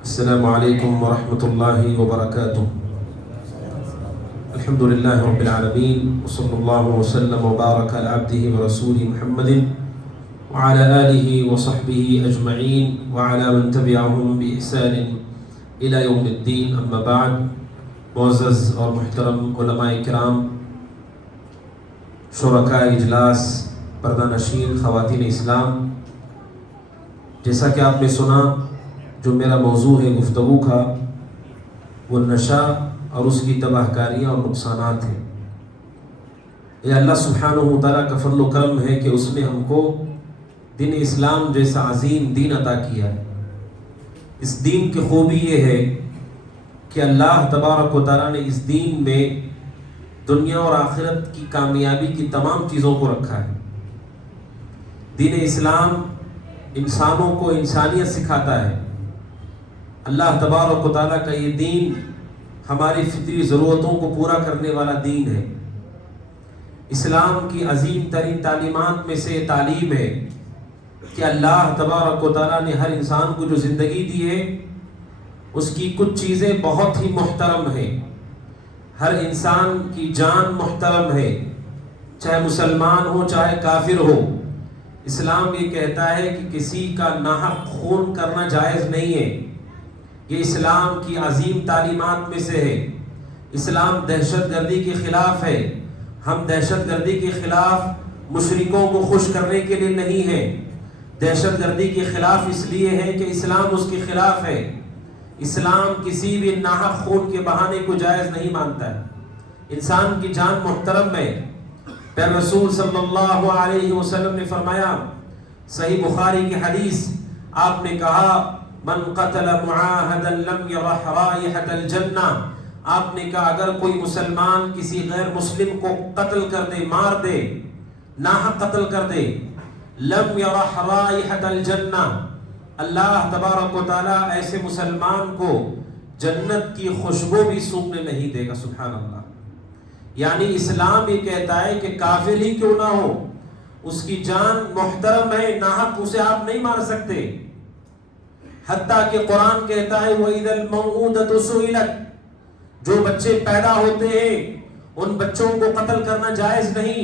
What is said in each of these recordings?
السلام عليكم ورحمة الله وبركاته. الحمد لله رب العالمين وصلى الله وسلم وبارك على عبده ورسوله محمد وعلى آله وصحبه أجمعين وعلى من تبعهم بإحسان إلى يوم الدين. أما بعد. معزز اور محترم علماء کرام، شرکاء اجلاس، پردہ نشین، خواتین اسلام، جیسا کہ آپ نے سنا، جو میرا موضوع ہے گفتگو کا وہ نشہ اور اس کی تباہ کاریاں اور نقصانات ہیں. یہ اللہ سبحانہ و تعالیٰ کا فضل و کرم ہے کہ اس نے ہم کو دین اسلام جیسا عظیم دین عطا کیا ہے. اس دین کی خوبی یہ ہے کہ اللہ تبارک و تعالیٰ نے اس دین میں دنیا اور آخرت کی کامیابی کی تمام چیزوں کو رکھا ہے. دین اسلام انسانوں کو انسانیت سکھاتا ہے. اللہ تبارک و تعالیٰ کا یہ دین ہماری فطری ضرورتوں کو پورا کرنے والا دین ہے. اسلام کی عظیم ترین تعلیمات میں سے تعلیم ہے کہ اللہ تبارک و تعالیٰ نے ہر انسان کو جو زندگی دی ہے اس کی کچھ چیزیں بہت ہی محترم ہیں. ہر انسان کی جان محترم ہے، چاہے مسلمان ہو چاہے کافر ہو. اسلام یہ کہتا ہے کہ کسی کا ناحق خون کرنا جائز نہیں ہے. یہ اسلام کی عظیم تعلیمات میں سے ہے. اسلام دہشت گردی کے خلاف ہے. ہم دہشت گردی کے خلاف مشرکوں کو خوش کرنے کے لیے نہیں ہیں. دہشت گردی کے خلاف اس لیے ہے کہ اسلام اس کے خلاف ہے. اسلام کسی بھی ناحق خون کے بہانے کو جائز نہیں مانتا ہے. انسان کی جان محترم ہے. پھر رسول صلی اللہ علیہ وسلم نے فرمایا، صحیح بخاری کی حدیث، آپ نے کہا من قتل معاہدا لم یرح رائحۃ الجنہ. آپ نے کہا اگر کوئی مسلمان کسی غیر مسلم کو قتل کر دے، مار دے، ناحق قتل کر دے، لم یرح رائحۃ الجنہ، اللہ تبارک و تعالیٰ ایسے مسلمان کو جنت کی خوشبو بھی سونگنے نہیں دے گا. سبحان اللہ. یعنی اسلام یہ کہتا ہے کہ کافر ہی کیوں نہ ہو، اس کی جان محترم ہے، ناحق اسے آپ نہیں مار سکتے. حتیٰ کہ قرآن کہتا ہے وَإِذَا الْمَوْءُودَةُ سُئِلَتْ، جو بچے پیدا ہوتے ہیں ان بچوں کو قتل کرنا جائز نہیں.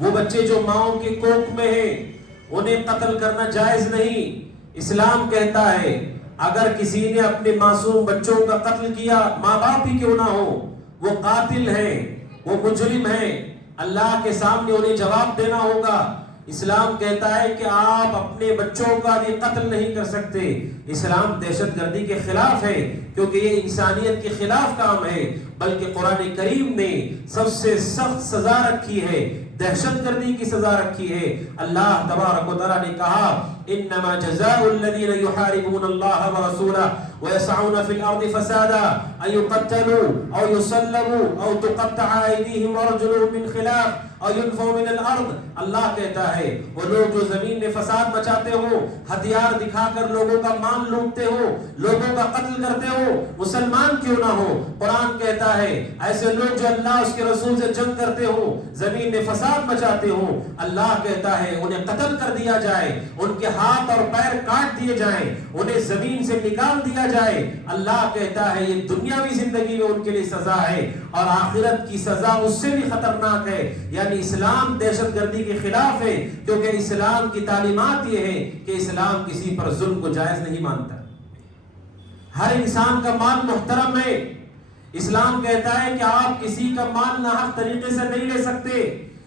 وہ بچے جو ماؤں کے کوکھ میں ہیں انہیں قتل کرنا جائز نہیں. اسلام کہتا ہے اگر کسی نے اپنے معصوم بچوں کا قتل کیا، ماں باپ ہی کیوں نہ ہو، وہ قاتل ہیں، وہ مجرم ہیں، اللہ کے سامنے انہیں جواب دینا ہوگا. اسلام کہتا ہے کہ آپ اپنے بچوں کا بھی قتل نہیں کر سکتے. اسلام دہشت گردی کے خلاف ہے کیونکہ یہ انسانیت کے خلاف کام ہے. بلکہ قرآن کریم نے سب سے سخت سزا رکھی ہے، دہشت گردی کی سزا رکھی ہے. اللہ تبارک و تعالیٰ نے کہا انما جزاء الذين يحاربون الله ورسوله ويسعون في الارض فسادا ان يقتلوا او يصلبوا او تقطع ايديهم وارجلهم من خلاف او ينفوا من الارض. اللہ کہتا ہے وہ لوگ جو زمین میں فساد مچاتے ہو، ہتھیار دکھا کر لوگوں کا مال لوٹتے ہو، لوگوں کا قتل کرتے ہو، مسلمان کیوں نہ ہو. قرآن کہتا ہے ایسے لوگ جو اللہ اس کے رسول سے جنگ کرتے ہو، زمین میں فساد مچاتے ہو، اللہ کہتا ہے انہیں قتل کر دیا جائے، ان کے ہاتھ اور پیر کاٹ دیے جائیں، انہیں زمین سے نکال دیا جائے. اللہ کہتا ہے یہ دنیاوی زندگی میں ان کے لیے سزا ہے اور آخرت کی سزا اس سے بھی خطرناک ہے. یعنی اسلام دہشت گردی کے خلاف ہے کیونکہ اسلام کی تعلیمات یہ ہے کہ اسلام کسی پر ظلم کو جائز نہیں مانتا. ہر انسان کا مال محترم ہے. اسلام کہتا ہے کہ آپ کسی کا مال ناحق طریقے سے نہیں لے سکتے،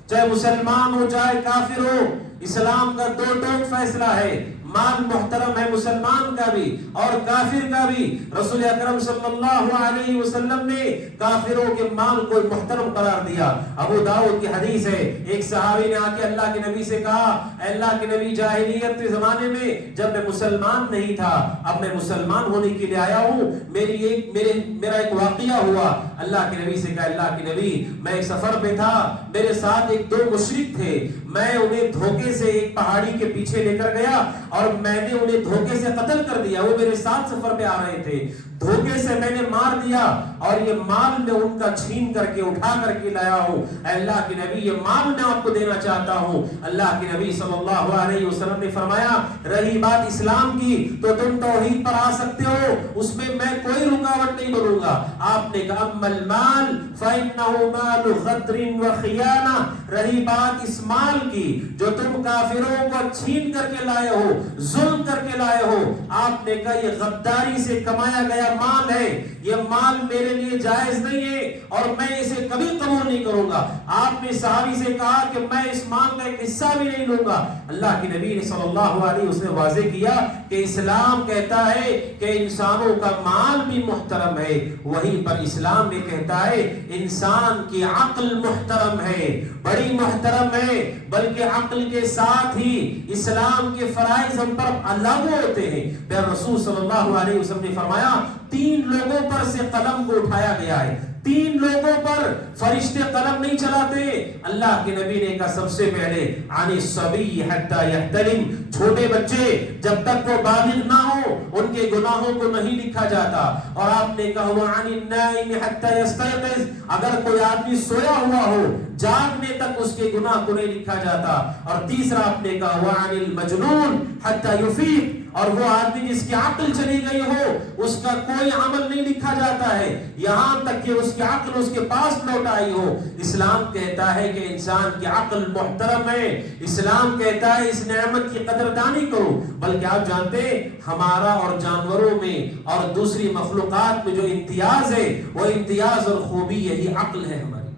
چاہے مسلمان ہو چاہے کافر ہو. اسلام کا دو ٹوک فیصلہ ہے، مال محترم ہے مسلمان کا بھی اور کافر کا بھی. رسول اکرم صلی اللہ علیہ وسلم نے کافروں کے مال کو محترم قرار دیا. ابو داؤد کی حدیث ہے، ایک صحابی نے آ کے اللہ کے نبی سے کہا اے اللہ کے نبی، جاہلیت کے زمانے میں جب میں مسلمان نہیں تھا، اب میں مسلمان ہونے کے لیے آیا ہوں، میرا ایک واقعہ ہوا. اللہ کے نبی سے کہا اللہ کے نبی، میں ایک سفر پہ تھا، میرے ساتھ ایک دو مشرک تھے، میں انہیں دھوکے سے ایک پہاڑی کے پیچھے لے کر گیا اور میں نے انہیں دھوکے سے قتل کر دیا. وہ میرے ساتھ سفر پہ آ رہے تھے. دھوکے سے میں نے مار دیا اور یہ مال میں ان کا چھین کر کے اٹھا کر کے لایا ہوں، اے اللہ کے نبی یہ مال میں آپ کو دینا چاہتا ہوں۔ اللہ کے نبی صلی اللہ علیہ وسلم نے فرمایا رہی بات اسلام کی تو تم توحید پر آ سکتے ہو، اس میں میں کوئی رکاوٹ نہیں بنوں گا۔ آپ نے کہا اما المال فإنه مال غدر وخیانہ، رہی بات اس مال کی جو تم کافروں کو چھین کر کے لائے ہو، ظلم کر کے لائے ہو، آپ نے کہا یہ غداری سے کمایا گیا مال ہے، یہ مال میرے لیے جائز نہیں ہے اور میں اسے کبھی قبول نہیں کروں گا۔ آپ نے صحابی سے کہا کہ میں اس مال کا ایک حصہ بھی نہیں لوں گا۔ اللہ کے نبی صلی اللہ علیہ وسلم نے واضح کیا کہ اسلام کہتا ہے کہ انسانوں کا مال بھی محترم ہے، وہیں پر اسلام نے کہتا ہے انسان کی عقل محترم ہے، بڑی محترم ہے، بلکہ عقل کے ساتھ ہی اسلام کے فرائض ہم پر لاگو ہوتے ہیں۔ پھر رسول صلی اللہ علیہ وسلم نے فرمایا 3 لوگوں پر سے قلم کو اٹھایا گیا ہے، 3 لوگوں پر فرشتے قلم نہیں چلاتے۔ اللہ کے نبی نے کہا سب سے پہلے عن الصبی حتی یحتلم، چھوٹے بچے جب تک وہ بالغ نہ ہو ان کے گناہوں کو نہیں لکھا جاتا۔ اور آپ نے کہا وعن النائم حتی یستيقظ، اگر کوئی آدمی سویا ہوا ہو جاگنے تک اس کے گناہ کو نہیں لکھا جاتا۔ اور تیسرا آپ نے کہا وعن المجنون حتی یفیق، اور وہ آدمی جس کی عقل چلی گئی ہو اس کا کوئی عمل نہیں لکھا جاتا ہے یہاں تک کہ اس کی عقل اس کے پاس لوٹ آئی ہو۔ اسلام کہتا ہے کہ انسان کی عقل محترم ہے، اسلام کہتا ہے اس نعمت کی قدردانی کرو۔ بلکہ آپ جانتے ہیں ہمارا اور جانوروں میں اور دوسری مخلوقات میں جو امتیاز ہے وہ امتیاز اور خوبی یہی عقل ہے ہماری،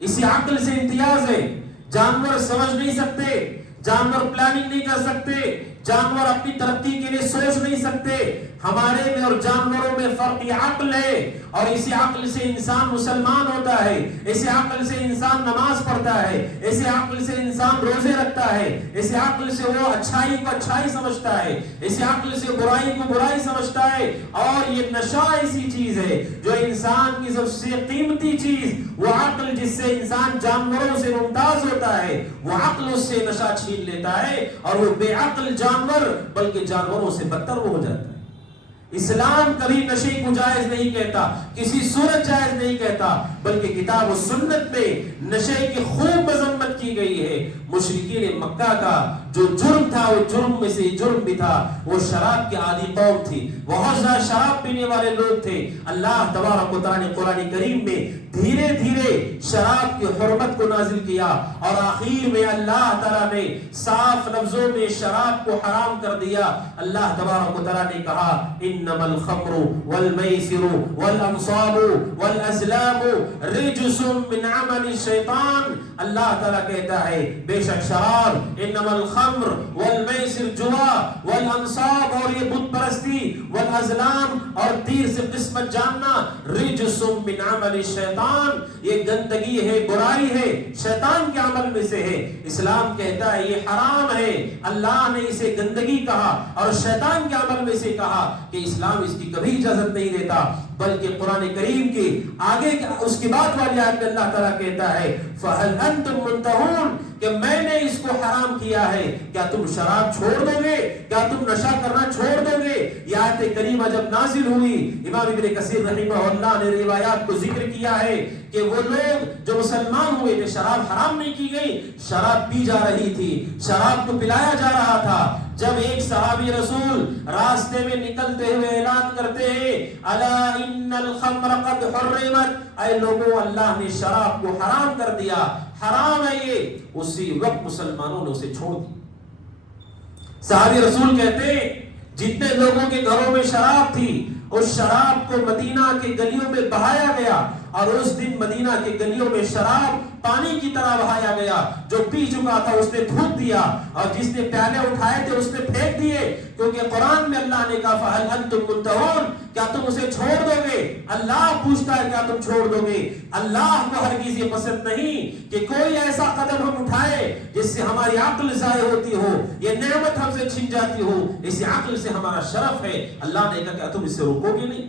اسی عقل سے امتیاز ہے۔ جانور سمجھ نہیں سکتے، جانور پلاننگ نہیں کر سکتے، جانور اپنی ترقی کے لیے سوچ نہیں سکتے۔ ہمارے میں اور جانوروں میں فرق یہ عقل ہے، اور اسی عقل سے انسان مسلمان ہوتا ہے، اسی عقل سے انسان نماز پڑھتا ہے، اسی عقل سے انسان روزے رکھتا ہے، اسی عقل سے وہ اچھائی کو اچھائی سمجھتا ہے، اسی عقل سے برائی کو برائی سمجھتا ہے۔ اور یہ نشہ ایسی چیز ہے جو انسان کی سب سے قیمتی چیز، وہ عقل جس سے انسان جانوروں سے ممتاز ہوتا ہے، وہ عقل اس سے نشہ چھین لیتا ہے اور وہ بے عقل جانور بلکہ جانوروں سے بدتر ہو جاتا ہے۔ اسلام کبھی نشے کو جائز نہیں کہتا، کسی صورت جائز نہیں کہتا، بلکہ کتاب و سنت میں نشے کی خوب مذمت کی گئی ہے۔ مشرکین مکہ کا جو جرم تھا وہ جرم میں سے جرم بھی تھا، وہ شراب کی عادی قوم تھی، بہت زیادہ شراب پینے والے لوگ تھے۔ اللہ تبارک و تعالی نے قرآن کریم میں دھیرے دھیرے شراب کی حرمت کو نازل کیا، اور آخر میں اللہ تعالیٰ نے صاف لفظوں میں شراب کو حرام کر دیا۔ اللہ تبارک و تعالیٰ نے کہا انما الخمر والمیسر والانصاب والازلام رجس من عمل الشیطان، اللہ تعالیٰ کہتا ہے بے شک شراب، انما الخمر والمیسر جوا والانصاب اور یہ بت پرستی، والازلام اور تیر سے قسمت جاننا، رجس من عمل الشیطان یہ گندگی ہے، برائی ہے، شیطان کے عمل میں سے ہے۔ اسلام کہتا ہے یہ حرام ہے، اللہ نے اسے گندگی کہا اور شیطان کے عمل میں سے کہا کہ اسلام اس کی کبھی اجازت نہیں دیتا۔ بلکہ قرآن کریم کی آگے اس کے بعد والی آیت میں اللہ تعالیٰ کہتا ہے فَهَلْ أَنْتُمْ مُنْتَهُونَ کہ میں نے اس کو حرام کیا ہے، کیا تم شراب چھوڑ دو گے، کیا تم نشہ کرنا چھوڑ دو گے؟ یہ آیت کریمہ جب نازل ہوئی، امام ابن کثیر رحمہ اللہ نے روایات کو ذکر کیا ہے کہ وہ لوگ جو مسلمان ہوئے تھے شراب حرام نہیں کی گئی، شراب پی جا رہی تھی، شراب کو پلایا جا رہا تھا۔ جب ایک صحابی رسول راستے میں نکلتے ہوئے اعلان کرتے ہیں الا ان الخمر قد حرمت، اے لوگوں اللہ نے شراب کو حرام کر دیا، حرام ہے یہ، اسی وقت مسلمانوں نے اسے چھوڑ دیا۔ صحابی رسول کہتے ہیں جتنے لوگوں کے گھروں میں شراب تھی اس شراب کو مدینہ کے گلیوں میں بہایا گیا، اور اس دن مدینہ کے گلیوں میں شراب پانی کی طرح بہایا گیا، جو پی چکا تھا اس نے تھوک دیا اور جس نے پیالے اٹھائے تھے اس نے پھینک دیے، کیونکہ قرآن میں اللہ نے کہا فَهَلْ أَنْتُمْ مُنْتَهُونَ کیا تم اسے چھوڑ دو گے؟ اللہ پوچھتا ہے کیا تم چھوڑ دو گے؟ اللہ کو ہرگز یہ پسند نہیں کہ کوئی ایسا قدم ہم اٹھائے جس سے ہماری عقل ضائع ہوتی ہو، یہ نعمت ہم سے چھن جاتی ہو، اس عقل سے ہمارا شرف ہے۔ اللہ نے کہا کیا تم اس سے روکو گے نہیں؟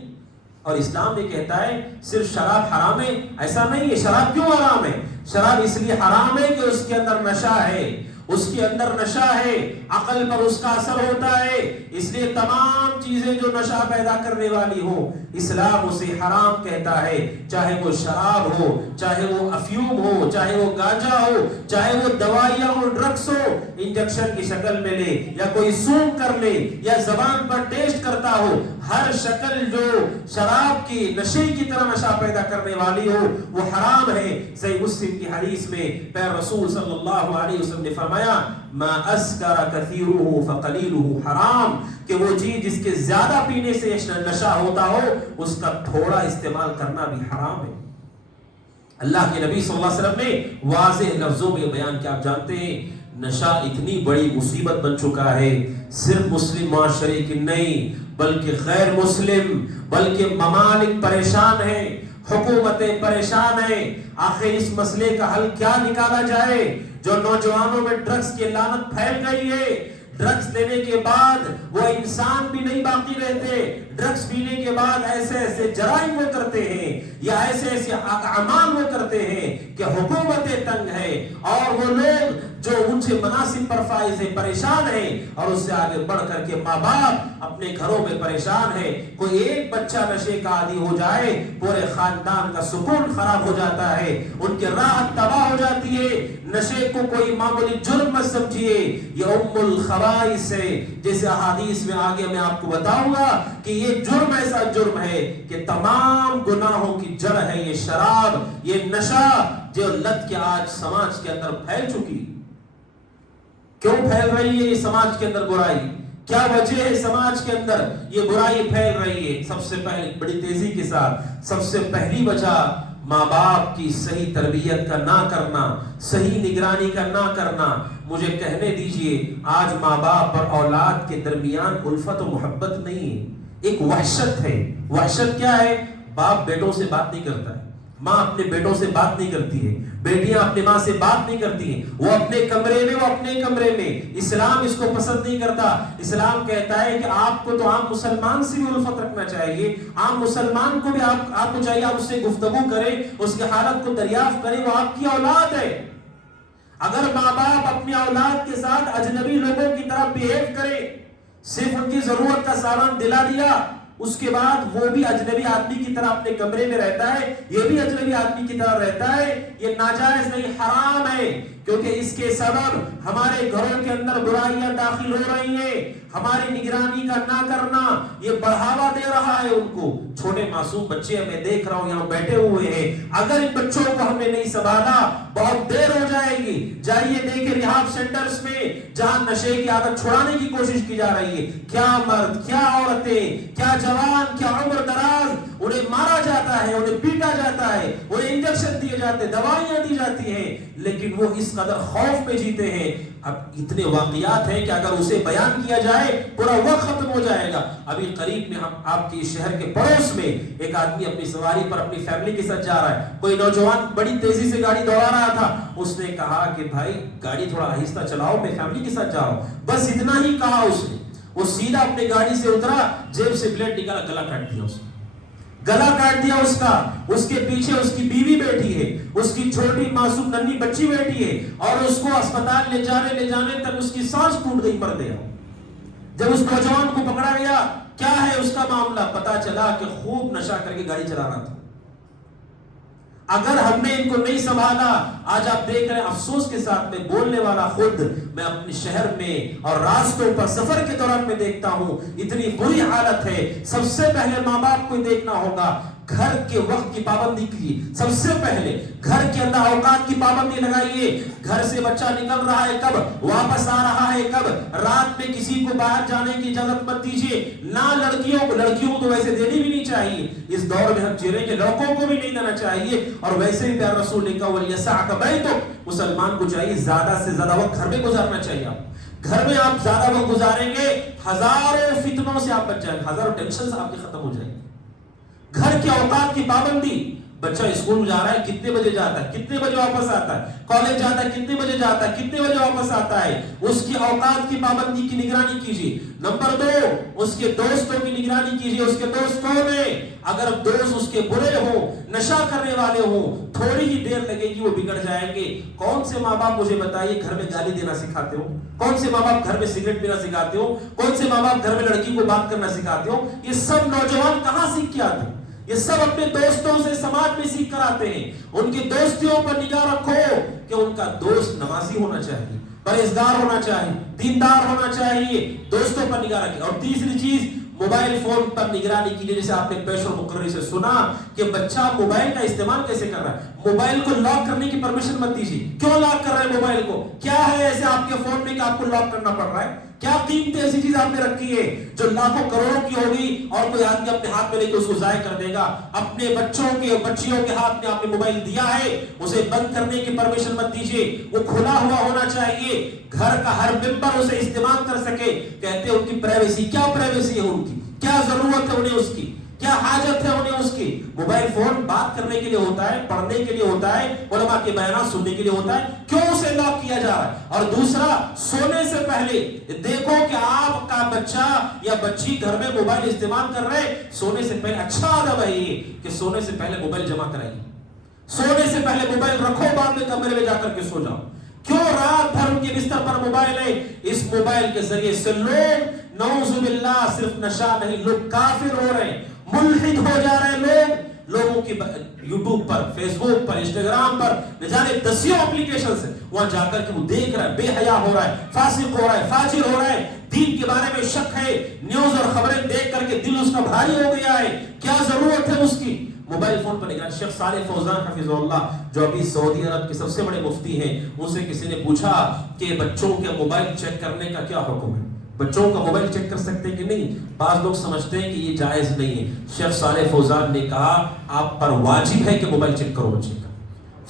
اور اسلام یہ کہتا ہے صرف شراب حرام ہے ایسا نہیں ہے۔ شراب کیوں حرام ہے؟ شراب اس لیے حرام ہے کہ اس کے اندر نشہ ہے، اس کے اندر نشہ ہے، عقل پر اس کا اثر ہوتا ہے، اس لیے تمام چیزیں جو نشہ پیدا کرنے والی ہو اسلام اسے حرام کہتا ہے، چاہے وہ شراب ہو، چاہے وہ افیوم ہو، چاہے وہ گانجا ہو، چاہے وہ دوائیاں ہو، ڈرگس ہو، انجیکشن کی شکل میں لے یا کوئی سون کر لے یا زبان پر ٹیسٹ کرتا ہو، ہر شکل جو شراب کی نشے کی طرح نشہ پیدا کرنے والی ہو وہ حرام ہے۔ صحیح مسلم کی حدیث میں پیغمبر رسول صلی اللہ علیہ وسلم نے فرمایا ما اسکر کثیرہ فقلیلہ حرام، کہ وہ چیز جس کے زیادہ پینے سے نشہ ہوتا ہو اس کا تھوڑا استعمال کرنا بھی حرام ہے۔ اللہ کے نبی صلی اللہ علیہ وسلم نے واضح لفظوں میں بیان کیا۔ آپ جانتے ہیں نشہ اتنی بڑی مصیبت بن چکا ہے، صرف مسلم معاشرے کی نہیں بلکہ غیر مسلم بلکہ ممالک پریشان ہیں، حکومتیں پریشان ہیں۔ آخر اس مسئلے کا حل کیا نکالا جائے؟ جو نوجوانوں میں ڈرگس کی لعنت پھیل گئی ہے، ڈرگس لینے کے بعد وہ انسان بھی نہیں باقی رہتے، ڈرگس پینے کے بعد ایسے ایسے جرائم وہ کرتے ہیں یا ایسے ایسے اعمال وہ کرتے ہیں کہ حکومتیں تنگ ہیں اور وہ لوگ جو ان سے مناسب پر فائز ہیں پریشان ہیں، اور اس سے آگے بڑھ کر کے ماں باپ اپنے گھروں میں پریشان ہیں۔ کوئی ایک بچہ نشے کا عادی ہو جائے پورے خاندان کا سکون خراب ہو جاتا ہے، ان کی راحت تباہ ہو جاتی ہے۔ نشے کو کوئی معمولی جرم مت سمجھیے، یہ ام الخبائث ہے، جیسے احادیث میں آگے میں آپ کو بتاؤں گا کہ یہ جرم ایسا جرم ہے کہ تمام گناہوں کی جڑ ہے یہ شراب، یہ نشہ جو لت کے آج سماج کے اندر پھیل چکی۔ کیوں پھیل رہی ہے یہ سماج کے اندر برائی؟ کیا وجہ ہے سماج کے اندر یہ برائی پھیل رہی ہے؟ سب سے پہلے بڑی تیزی کے ساتھ سب سے پہلی وجہ ماں باپ کی صحیح تربیت کا نہ کرنا، صحیح نگرانی کا نہ کرنا۔ مجھے کہنے دیجئے آج ماں باپ اور اولاد کے درمیان الفت و محبت نہیں ہے، ایک وحشت ہے۔ وحشت کیا ہے؟ باپ بیٹوں سے بات نہیں کرتا ہے، ماں اپنے بیٹوں سے بات نہیں کرتی ہے، بیٹیاں اپنے ماں سے بات نہیں کرتی ہیں، وہ اپنے کمرے میں اسلام اس کو پسند نہیں کرتا۔ اسلام کہتا ہے کہ آپ کو تو عام مسلمان سے بھی الفت رکھنا چاہیے، عام مسلمان کو بھی آپ کو چاہیے آپ اس سے گفتگو کریں، اس کی حالت کو دریافت کریں، وہ آپ کی اولاد ہے۔ اگر ماں باپ اپنی اولاد کے ساتھ اجنبی لوگوں کی طرح بیہیو کرے، صرف ان کی ضرورت کا سامان دلا دیا، اس کے بعد وہ بھی اجنبی آدمی کی طرح اپنے کمرے میں رہتا ہے، یہ بھی اجنبی آدمی کی طرح رہتا ہے، یہ ناجائز نہیں، حرام ہے، کیونکہ اس کے سبب ہمارے گھروں کے اندر برائیاں داخل ہو رہی ہیں۔ ہماری نگرانی کا نہ کرنا یہ بڑھاوا دے رہا ہے ان کو۔ چھوٹے معصوم بچے میں دیکھ رہا ہوں یہاں بیٹھے ہوئے ہیں، اگر ان بچوں کو ہم نے نہیں سنبھالا بہت دیر ہو جائے گی۔ جائیے دیکھیں ریہاب سینٹرز میں جہاں نشے کی عادت چھڑانے کی کوشش کی جا رہی ہے، کیا مرد، کیا عورتیں، کیا جوان، کیا عمر دراز، انہیں مارا جاتا ہے، انہیں پیٹا جاتا ہے، انہیں انجیکشن دیے جاتے ہیں، دوائیاں دی جاتی ہیں، لیکن وہ اس قدر خوف میں جیتے ہیں۔ اب اتنے واقعات ہیں کہ اگر اسے بیان کیا جائے پورا وقت ختم ہو جائے گا۔ ابھی قریب میں ہم آپ کے شہر کے پڑوس میں ایک آدمی اپنی سواری پر اپنی فیملی کے ساتھ جا رہا ہے، کوئی نوجوان بڑی تیزی سے گاڑی دوڑا رہا تھا، اس نے کہا کہ بھائی گاڑی تھوڑا آہستہ چلاؤ، میں فیملی کے ساتھ جا رہا ہوں، بس اتنا ہی کہا اس نے۔ وہ سیدھا اپنی گاڑی سے اترا، جیب سے بلیڈ نکالا، گلا کاٹ دیا اس نے، گلا کاٹ دیا اس کا۔ اس کے پیچھے اس کی بیوی بیٹھی ہے، اس کی چھوٹی معصوم ننھی بچی بیٹھی ہے، اور اس کو اسپتال لے جانے تک اس کی سانس ٹوٹ گئی، مر گیا۔ جب اس نوجوان کو پکڑا گیا، کیا ہے اس کا معاملہ، پتا چلا کہ خوب نشہ کر کے گاڑی چلا رہا تھا۔ اگر ہم نے ان کو نہیں سنبھالا، آج آپ دیکھ رہے ہیں افسوس کے ساتھ میں بولنے والا خود میں اپنے شہر میں اور راستوں پر سفر کے دوران میں دیکھتا ہوں، اتنی بری حالت ہے۔ سب سے پہلے ماں باپ کو دیکھنا ہوگا، گھر کے وقت کی پابندی کیجیے، سب سے پہلے گھر کے اندر اوقات کی پابندی لگائیے۔ گھر سے بچہ نکل رہا ہے کب، واپس آ رہا ہے کب، رات میں کسی کو باہر جانے کی اجازت مت دیجیے، نہ لڑکیوں کو تو ویسے دینی بھی نہیں چاہیے، اس دور میں ہم جی رہے ہیں کہ لڑکوں کو بھی نہیں دینا چاہیے۔ اور ویسے بھی پیارے رسول نے کہا وَلْيَسَعْكَ بَيْتُكَ، مسلمان کو چاہیے زیادہ سے زیادہ وقت گھر میں گزارنا چاہیے۔ آپ گھر میں آپ زیادہ وقت گزاریں گے، ہزاروں فتنوں سے آپ بچ جائیں گے، ہزاروں ٹینشن سے آپ کی ختم ہو جائیں گے۔ گھر کے اوقات کی پابندی، بچہ اسکول جا رہا ہے کتنے بجے جاتا ہے، کتنے بجے واپس آتا ہے، کالج جاتا ہے کتنے بجے جاتا ہے، کتنے بجے واپس آتا ہے، اس کی اوقات کی پابندی کی نگرانی کیجیے۔ نمبر 2، اس کے دوستوں کی نگرانی کیجئے. اس کے دوست کون ہیں؟ اگر دوست اس کے برے ہوں، نشہ کرنے والے ہوں، تھوڑی ہی دیر لگے گی وہ بگڑ جائیں گے. کون سے ماں باپ مجھے بتائیے گھر میں گالی دینا سکھاتے ہو؟ کون سے ماں باپ گھر میں سگریٹ پینا سکھاتے ہو؟ کون سے ماں باپ گھر میں لڑکی کو بات کرنا سکھاتے ہو؟ یہ سب نوجوان کہاں سیکھ کے آتے ہیں؟ یہ سب اپنے دوستوں سے سماج میں سیکھ کر آتے ہیں. ان کی دوستیوں پر نگاہ رکھو کہ ان کا دوست نمازی ہونا چاہیے، پرہیزگار ہونا چاہیے، دیندار ہونا چاہیے. دوستوں پر نگاہ رکھیں. اور تیسری چیز، موبائل فون پر نگرانی کیجیے. جیسے آپ نے پیش و مقرری سے سنا کہ بچہ موبائل کا استعمال کیسے کر رہا ہے. موبائل کو لاک کرنے کی پرمیشن مت دیجیے. کیوں لاک کر رہے ہیں موبائل کو؟ کیا ہے ایسے آپ کے فون میں کہ آپ کو لاک کرنا پڑ رہا ہے؟ کیا قیمتی ایسی چیز آپ نے رکھی ہے جو لاکھوں کروڑوں کی ہوگی اور کوئی آدمی اپنے ہاتھ میں لے کے اس کو ضائع کر دے گا؟ اپنے بچوں کے بچیوں کے ہاتھ میں آپ نے موبائل دیا ہے، اسے بند کرنے کی پرمیشن مت دیجیے. وہ کھلا ہوا ہونا چاہیے، گھر کا ہر ممبر اسے استعمال کر سکے. کہتے ہیں ان کی پرائیویسی. کیا پرائیویسی ہے ان کی؟ کیا ضرورت ہے انہیں اس کی؟ کیا حاجت ہے انہیں اس کی؟ موبائل فون بات کرنے کے لیے ہوتا ہے، پڑھنے کے لیے ہوتا ہے، علماء کے بیانات سننے کے لیے ہوتا ہے. کیوں اسے لاک کیا جا رہا ہے؟ اور دوسرا، سونے سے پہلے دیکھو کہ آپ کا بچہ یا بچی گھر میں موبائل استعمال کر رہے. سونے سے پہلے اچھا ادب ہے یہ کہ سونے سے پہلے موبائل جمع کرائیے. سونے سے پہلے موبائل رکھو، بعد میں کمرے میں جا کر کے سو جاؤ. کیوں رات بھر ان کے بستر پر موبائل ہے؟ اس موبائل کے ذریعے سے لوگ نعوذ باللہ صرف نشہ نہیں، لوگ کافر ہو رہے ہیں، ملحد ہو جا رہے ہیں. لوگوں کی یوٹیوب پر، فیس بک پر، انسٹاگرام پر نہ جانے دسیوں اپلیکیشنز ہیں، وہاں جا کر کے وہ دیکھ رہا ہے، بے حیا ہو رہا ہے، فاسق ہو رہا ہے، فاجر ہو رہا ہے، دین کے بارے میں شک ہے. نیوز اور خبریں دیکھ کر کے دل اس کا بھاری ہو گیا ہے. کیا ضرورت ہے اس کی؟ موبائل فون پر نگرانی. شیخ صالح فوزان حفظہ اللہ جو ابھی سعودی عرب کے سب سے بڑے مفتی ہیں، ان سے کسی نے پوچھا کہ بچوں کے موبائل چیک کرنے کا کیا حکم ہے؟ بچوں کا موبائل چیک کر سکتے ہیں کہ نہیں؟ بعض لوگ سمجھتے ہیں کہ یہ جائز نہیں ہے. شیخ صالح فوزان نے کہا آپ پر واجب ہے کہ موبائل چیک کرو. بچے کا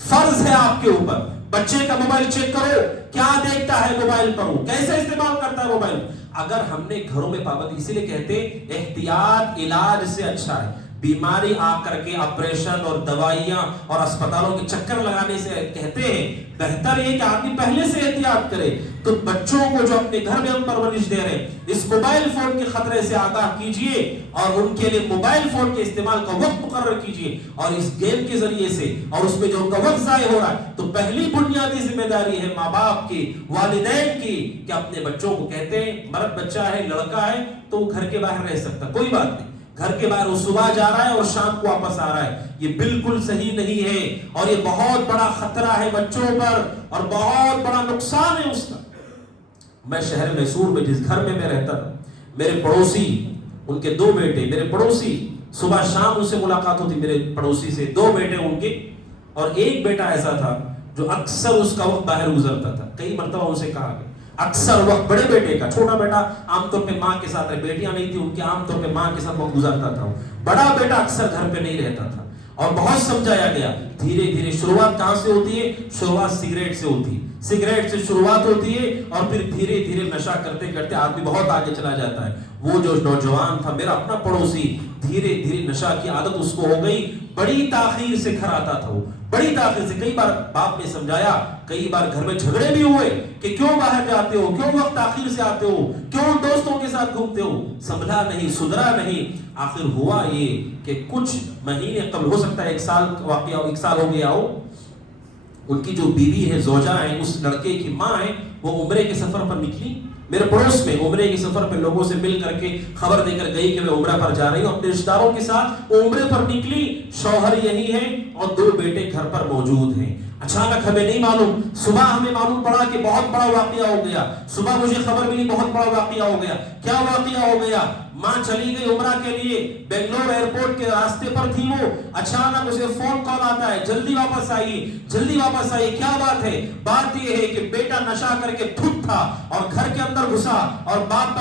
فرض ہے آپ کے اوپر، بچے کا موبائل چیک کرو. کیا دیکھتا ہے موبائل پر، وہ کیسے استعمال کرتا ہے موبائل. اگر ہم نے گھروں میں پابندی، اسی لیے کہتے احتیاط علاج سے اچھا ہے. بیماری آ کر کے آپریشن اور دوائیاں اور اسپتالوں کے چکر لگانے سے کہتے ہیں بہتر یہ کہ آدمی پہلے سے احتیاط کرے. تو بچوں کو جو اپنے گھر میں ہم پرورش دے رہے ہیں، اس موبائل فون کے خطرے سے آگاہ کیجئے اور ان کے لیے موبائل فون کے استعمال کا وقت مقرر کیجئے. اور اس گیم کے ذریعے سے اور اس میں جو ان کا وقت ضائع ہو رہا ہے، تو پہلی بنیادی ذمہ داری ہے ماں باپ کی، والدین کی، کہ اپنے بچوں کو کہتے ہیں مرد بچہ ہے، لڑکا ہے تو وہ گھر کے باہر رہ سکتا، کوئی بات نہیں. گھر کے باہر وہ صبح جا رہا ہے اور شام کو واپس آ رہا ہے، یہ بالکل صحیح نہیں ہے اور یہ بہت بڑا خطرہ ہے بچوں پر اور بہت بڑا نقصان ہے اس کا. میں شہر میسور میں جس گھر میں رہتا تھا، میرے پڑوسی، ان کے 2 بیٹے، میرے پڑوسی، صبح شام ان سے ملاقات ہوتی. میرے پڑوسی سے 2 بیٹے ان کے، اور ایک بیٹا ایسا تھا جو اکثر اس کا وقت باہر گزرتا تھا. کئی مرتبہ ان سے کہا کہ اکثر وقت بڑے بیٹے کا، چھوٹا بیٹا عام طور پہ ماں کے ساتھ رہے، بیٹیاں نہیں تھی ان کے، عام طور پہ ماں کے ساتھ وقت گزارتا تھا. بڑا بیٹا اکثر گھر پہ نہیں رہتا تھا اور بہت سمجھایا گیا. دھیرے دھیرے شروعات کہاں سے ہوتی ہے؟ شروعات سگریٹ سے ہوتی ہے. سگریٹ سے شروعات ہوتی ہے اور پھر دھیرے دھیرے نشہ کرتے کرتے آدمی بہت آگے چلا جاتا ہے. وہ جو نوجوان تھا میرا اپنا پڑوسی، دھیرے دھیرے نشہ کی عادت اس کو ہو گئی. بڑی تاخیر سے گھر آتا تھا، وہ بڑی تاخیر سے. کئی بار باپ نے سمجھایا، کئی بار گھر میں جھگڑے بھی ہوئے کہ کیوں باہر جاتے ہو، کیوں وقت تاخیر سے آتے ہو، کیوں دوستوں کے ساتھ گھومتے ہو. سمجھا نہیں، سدھرا نہیں. آخر ہوا یہ کہ کچھ مہینے قبل، ہو سکتا ہے 1 سال واقعہ، 1 سال ہو گیا ہو، ان کی جو بیوی ہے، زوجہ ہیں، اس لڑکے کی ماں ہے، وہ عمرے کے سفر پر نکلی. میرے پڑوس میں عمرے کے سفر پہ لوگوں سے مل کر کے خبر دے کر گئی کہ میں عمرہ پر جا رہی ہوں اپنے رشتہ داروں کے ساتھ. وہ عمرے پر نکلی، شوہر یہی ہے اور 2 بیٹے گھر پر موجود ہیں. اچانک ہمیں نہیں معلوم، صبح ہمیں معلوم پڑا کہ بہت بڑا واقعہ ہو گیا. صبح مجھے خبر ملی بہت بڑا واقعہ ہو گیا. کیا واقعہ ہو گیا؟ ماں چلی گئی عمرہ کے لیے، بنگلور ایئرپورٹ کے راستے پر تھی وہ، اچانک اسے فون کال آتا ہے جلدی واپس آئیے، جلدی واپس آئیے. کیا بات ہے؟ بات یہ ہے کہ بیٹا نشہ کر کے دھت تھا اور گھر کے اندر گھسا اور باپ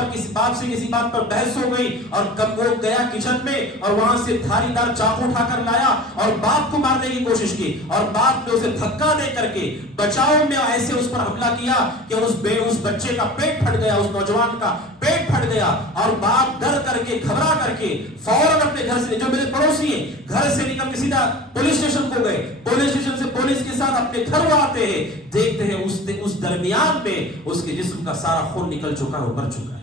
سے کسی بات پر بحث ہو گئی اور کب وہ گیا کچن میں اور وہاں سے دھاری دار چاقو اٹھا کر لایا اور باپ کو مارنے کی کوشش کی اور باپ نے اسے دھکا دے کر کے بچاؤ میں ایسے اس پر حملہ کیا کہ اس بچے کا پیٹ پھٹ گیا، اس نوجوان کا پیٹ پھٹ گیا. اور باپ ڈر کر کے، گھبرا کر کے فوراً اپنے گھر سے، جو میرے پڑوسی ہیں، گھر سے نکل کے سیدھا پولیس اسٹیشن کو گئے. پولیس اسٹیشن سے پولیس کے ساتھ اپنے گھر وہ آتے ہیں، دیکھتے ہیں اس درمیان میں اس کے جسم کا سارا خون نکل چکا ہے، مر چکا ہے.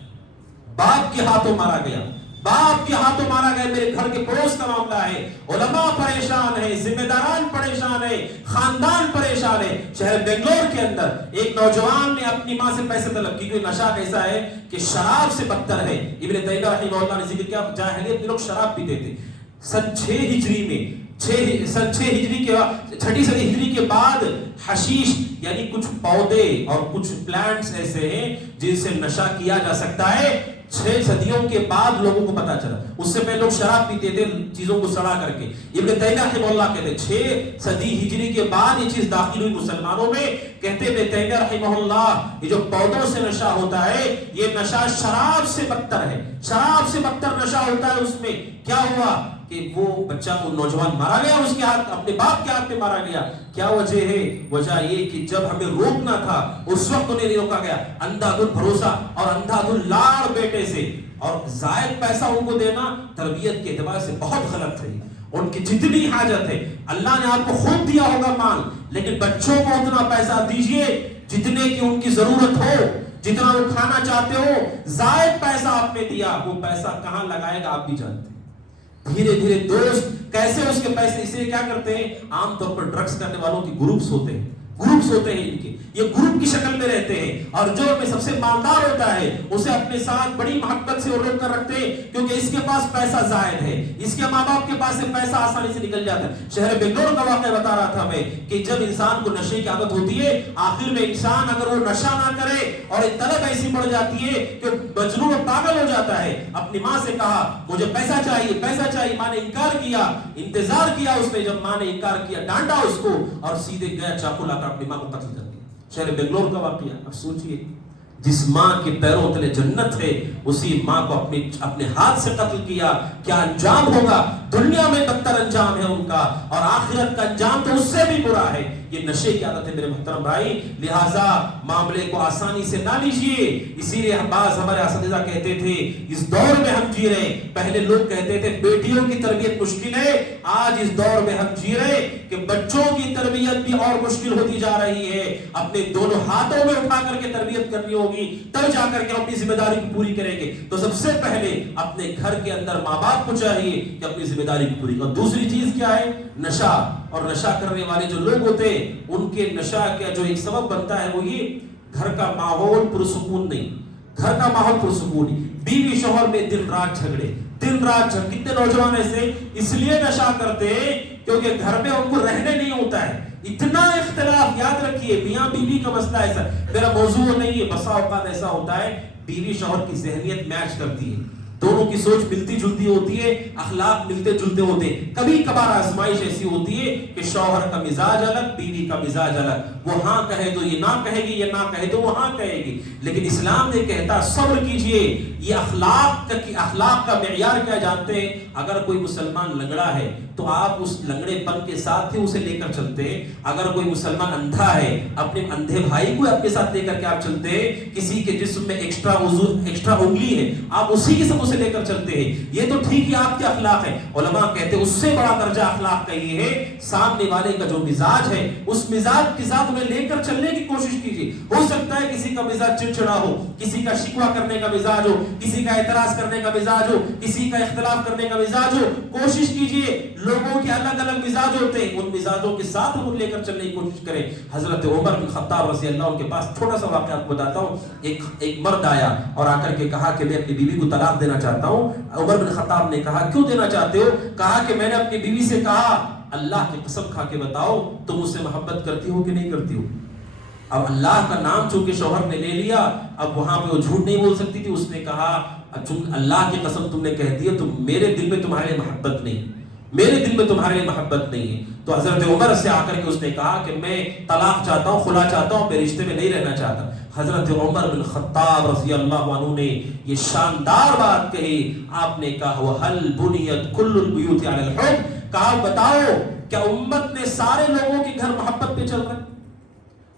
باپ کے ہاتھوں مارا گیا، باپ کے ہاتھوں مارا گیا، میرے گھر کے پڑوس کا معاملہ ہے، علماء پریشان ہے، ذمہ داران پریشان ہے، خاندان پریشان ہے۔ شہر بنگلور کے اندر ایک نوجوان نے اپنی ماں سے پیسے طلب کی، کوئی نشہ ایسا ہے کہ شراب سے بدتر ہے۔ ابن تیمیہ رحمہ اللہ نے ذکر کیا، جاہلیت میں لوگ شراب پیتے تھے۔ سن 6 ہجری میں، سن 6 ہجری کے بعد، 6 صدی ہجری کے بعد حشیش یعنی کچھ پودے اور کچھ پلانٹس ایسے ہیں جن سے نشہ کیا جا سکتا ہے۔ 6 صدیوں کے بعد لوگوں کو پتا چلا، اس سے پہلے لوگ شراب پیتے تھے چیزوں کو سڑا کر کے۔ ابن تیمیہ رحمہ اللہ کہتے ہیں 6 صدی ہجری کے بعد یہ چیز داخل ہوئی مسلمانوں میں۔ کہتے ہیں ابن تیمیہ رحمہ اللہ یہ جو پودوں سے نشہ ہوتا ہے یہ نشہ شراب سے بدتر ہے، شراب سے بدتر نشہ ہوتا ہے۔ اس میں کیا ہوا کہ وہ بچہ، وہ نوجوان مارا گیا، اس کے ہاتھ، اپنے باپ کے ہاتھ میں مارا گیا۔ کیا وجہ ہے؟ وجہ یہ کہ جب ہمیں روکنا تھا اس وقت انہیں نہیں روکا گیا۔ اندھا دھند بھروسہ اور اندھا دھند لاڑ بیٹے سے اور زائد پیسہ ان کو دینا تربیت کے اعتبار سے بہت غلط ہے۔ ان کی جتنی حاجت ہے، اللہ نے آپ کو خود دیا ہوگا مال، لیکن بچوں کو اتنا پیسہ دیجئے جتنے کی ان کی ضرورت ہو، جتنا وہ کھانا چاہتے ہو۔ زائد پیسہ آپ نے دیا، وہ پیسہ کہاں لگائے گا آپ بھی جانتے ہیں۔ دھیرے دھیرے دوست کیسے اس کے پیسے، اسے کیا کرتے ہیں، عام طور پر ڈرگز کرنے والوں کی گروپس ہوتے ہیں، گروپس ہوتے ہیں ان کے، یہ گروپ کی شکل میں رہتے ہیں، اور جو ان میں سب سے مالدار ہوتا ہے اسے اپنے ساتھ بڑی محبت سے روک کر رکھتے ہیں، کیونکہ اس کے پاس پیسہ زائد ہے، اس کے ماں باپ کے پاس سے پیسہ آسانی سے نکل جاتا ہے۔ شہر بنگلور کا واقعہ بتا رہا تھا میں کہ جب انسان کو نشے کی عادت ہوتی ہے، آخر میں انسان اگر وہ نشہ نہ کرے اور ایک طلب ایسی بڑھ جاتی ہے کہ مجنون و پاگل ہو جاتا ہے۔ اپنی ماں سے کہا مجھے پیسہ چاہیے، پیسہ چاہیے، ماں نے انکار کیا، انتظار کیا اس نے، جب ماں نے انکار کیا ڈانٹا اس کو اور سیدھے گیا چاقو لا کر اپنی ماں کو قتل کر دیا۔ شہر بنگلور کا واقعہ۔ اب سوچئے جس ماں کے پیروں تلے جنت ہے اسی ماں کو اپنے ہاتھ سے قتل کیا، کیا انجام ہوگا؟ دنیا میں بدتر انجام ہے ان کا، اور آخرت کا انجام تو اس سے بھی برا ہے۔ یہ نشے کی عادت ہے میرے محترم بھائی، لہٰذا معاملے کو آسانی سے نہ لیجئے۔ اسی لیے بعض ہمارے اساتذہ کہتے تھے اس دور میں ہم جی رہے، پہلے لوگ کہتے تھے بیٹیوں کی تربیت مشکل ہے، آج اس دور میں ہم جی رہے کہ بچوں کی تربیت بھی اور مشکل ہوتی جا رہی ہے۔ اپنے دونوں ہاتھوں میں اٹھا کر کے تربیت کرنی ہوگی، تب جا کر کے اپنی ذمہ داری کو پوری کریں گے۔ تو سب سے پہلے اپنے گھر کے اندر ماں باپ کو چاہیے کہ اپنی ذمہ داری کو پوری کریں۔ اور دوسری چیز کیا ہے؟ نشہ، اور نشہ کرنے والے جو لوگ ہوتے ہیں ان کے نشہ کا جو ایک سبب بنتا ہے وہ یہ گھر کا ماحول پرسکون نہیں، گھر کا ماحول پرسکون نہیں، بیوی شوہر میں دن رات جھگڑے، دن رات جھگڑے۔ کتنے نوجوان ایسے اس لیے نشہ کرتے ہیں کیونکہ گھر میں ان کو رہنے نہیں ہوتا ہے، اتنا اختلاف۔ یاد رکھیے میاں بیوی کا مسئلہ ایسا، میرا موضوع نہیں ہے، بسا اوقات ایسا ہوتا ہے بیوی شوہر کی ذہنیت میچ کرتی ہے، دونوں کی سوچ ملتی جلتی ہوتی ہے، اخلاق ملتے جلتے ہوتے ہیں۔ کبھی کبھار آزمائش ایسی ہوتی ہے کہ شوہر کا مزاج الگ، بیوی کا مزاج الگ، وہ ہاں کہے تو یہ نہ کہے گی، یہ نہ کہے تو وہ ہاں کہے گی۔ لیکن اسلام نے کہتا صبر کیجئے۔ یہ اخلاق کا معیار کیا جانتے ہیں؟ اگر کوئی مسلمان لنگڑا ہے تو آپ اس لنگڑے پن کے ساتھ ہی اسے لے کر چلتے ہیں۔ اگر کوئی مسلمان اندھا ہے، اپنے اندھے بھائی کو اپنے ساتھ لے کر کے آپ چلتے ہیں۔ کسی کے جسم میں ایکسٹرا انگلی ہے، آپ اسی کے ساتھ اسے لے کر چلتے ہیں، یہ تو ٹھیک ہے آپ کے اخلاق ہے۔ علماء کہتے ہیں اس سے بڑا درجہ اخلاق کا یہ ہے سامنے والے کا جو مزاج ہے اس مزاج کے ساتھ انہیں لے کر چلنے کی کوشش کیجیے۔ ہو سکتا ہے کسی کا مزاج چڑچڑا ہو، کسی کا شکوہ کرنے کا مزاج ہو، کسی کا اعتراض کرنے کا مزاج ہو، کسی کا اختلاف کرنے کا مزاج ہو، کوشش کیجیے۔ لوگوں کے الگ الگ مزاج ہوتے ہیں، ان مزاجوں کے ساتھ ان کو لے کر چلنے کی کوشش کریں۔ حضرت عمر بن خطاب رضی اللہ عنہ کے پاس چھوٹا سا واقعہ آپ کو بتاتا ہوں۔ ایک مرد آیا اور آ کر کے کہا کہ میں اپنی بیوی کو طلاق دینا چاہتا ہوں۔ عمر بن خطاب نے کہا کیوں دینا چاہتے ہو؟ کہا کہ میں نے اپنی بیوی سے کہا اللہ کی قسم کھا کے بتاؤ تم اس سے محبت کرتی ہو کہ نہیں کرتی ہو؟ اب اللہ کا نام چونکہ شوہر نے لے لیا، اب وہاں پہ وہ جھوٹ نہیں بول سکتی تھی۔ اس نے کہا اللہ کی قسم تم نے کہہ دیا تو میرے دل میں تمہارے محبت نہیں، میرے دل میں تمہارے محبت نہیں ہے۔ تو حضرت عمر سے آ کر کے اس نے کہا کہ میں طلاق چاہتا ہوں، خلا چاہتا ہوں، میں رشتے میں نہیں رہنا چاہتا۔ حضرت عمر بن خطاب رضی اللہ عنہ نے یہ شاندار بات کہی۔ آپ نے کہا وَهَلْ بُنِيَتْ كُلُّ الْبُيُوتِ عَلَى الْحُبِّ، کہا بتاؤ کیا امت میں سارے لوگوں کے گھر محبت پہ چل رہے؟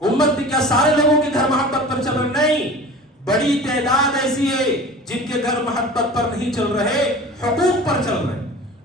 امت میں کیا سارے لوگوں کے گھر محبت پر چل رہے؟ نہیں، بڑی تعداد ایسی ہے جن کے گھر محبت پر نہیں چل رہے، حقوق پر چل رہے۔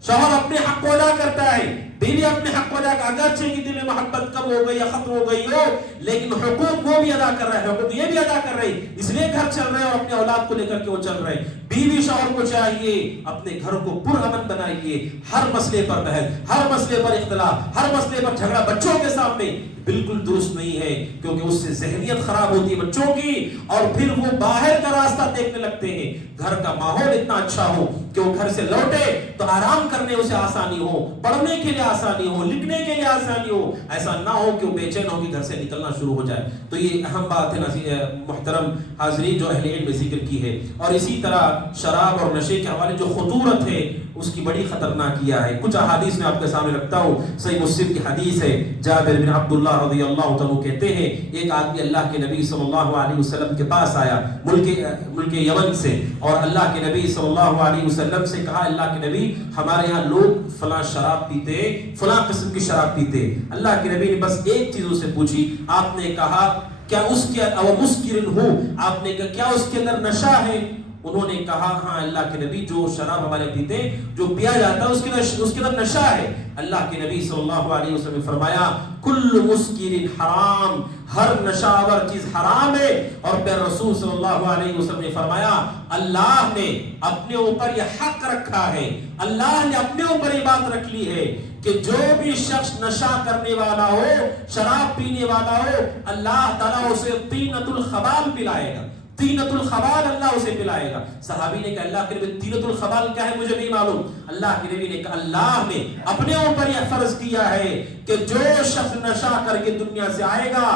شوہر اپنے حق کو ادا کرتا ہے، بیوی اپنے حق کو ادا کرتا ہے، اگرچہ کہ دل میں محبت کم ہو گئی یا ختم ہو گئی ہو، لیکن حقوق وہ بھی ادا کر رہا ہے، حقوق یہ بھی ادا کر رہے ہیں، اس لیے گھر چل رہے ہیں اور اپنے اولاد کو لے کر کے وہ چل رہے ہیں۔ بیوی شوہر کو چاہیے اپنے گھر کو پرامن بنائیے. ہر مسئلے پر بحث، ہر مسئلے پر اختلاف، ہر مسئلے پر جھگڑا بچوں کے سامنے بالکل درست نہیں ہے، کیونکہ اس سے ذہنیت خراب ہوتی ہے بچوں کی، اور پھر وہ باہر کا راستہ دیکھنے لگتے ہیں. گھر کا ماحول اتنا اچھا ہو کہ وہ گھر سے لوٹے تو آرام کرنے اسے آسانی ہو، پڑھنے کے لیے آسانی ہو، لکھنے کے لیے آسانی ہو. ایسا نہ ہو کہ وہ بے چین ہو کہ گھر سے نکلنا شروع ہو جائے. تو یہ اہم بات ہے محترم حاضرین جو اہل علم نے ذکر کی ہے. اور اسی طرح شراب اور نشے کے حوالے جو خطورت ہے اس کی بڑی خطرناک کیا ہے. کچھ احادیث میں آپ کے سامنے رکھتا ہوں. صحیح مسلم کی حدیث ہے، جابر بن عبداللہ رضی اللہ تعالیٰ کہتے ہیں ایک آدمی اللہ کے نبی صلی اللہ علیہ وسلم کے پاس آیا ملک یمن سے، اور اللہ کے نبی صلی اللہ علیہ وسلم سے کہا اللہ کے نبی ہمارے یہاں لوگ فلاں شراب پیتے، فلاں قسم کی شراب پیتے. اللہ کے نبی نے بس ایک چیز اسے پوچھی. آپ نے کہا کیا اس کے مسکرن ہو، آپ نے کہا کیا اس کے اندر نشہ ہے؟ انہوں نے کہا ہاں اللہ کے نبی جو شراب ہمارے پیتے جو پیا جاتا ہے اس کے اندر نشہ ہے. اللہ کے نبی صلی اللہ علیہ وسلم نے فرمایا کل مسکر حرام، ہر نشہ آور چیز حرام ہے. اور پھر رسول صلی اللہ علیہ وسلم نے فرمایا اللہ نے اپنے اوپر یہ حق رکھا ہے، اللہ نے اپنے اوپر یہ بات رکھ لی ہے کہ جو بھی شخص نشہ کرنے والا ہو، شراب پینے والا ہو، اللہ تعالیٰ اسے طینۃ الخبال پلائے گا. طینۃ الخبال اللہ اسے پلائے گا. صحابی نے کہا اللہ کے نبی طینۃ الخبال کیا ہے مجھے نہیں معلوم. اللہ کے نبی نے کہا اللہ نے اپنے اوپر یہ فرض کیا ہے کہ جو شخص نشہ کر کے دنیا سے آئے گا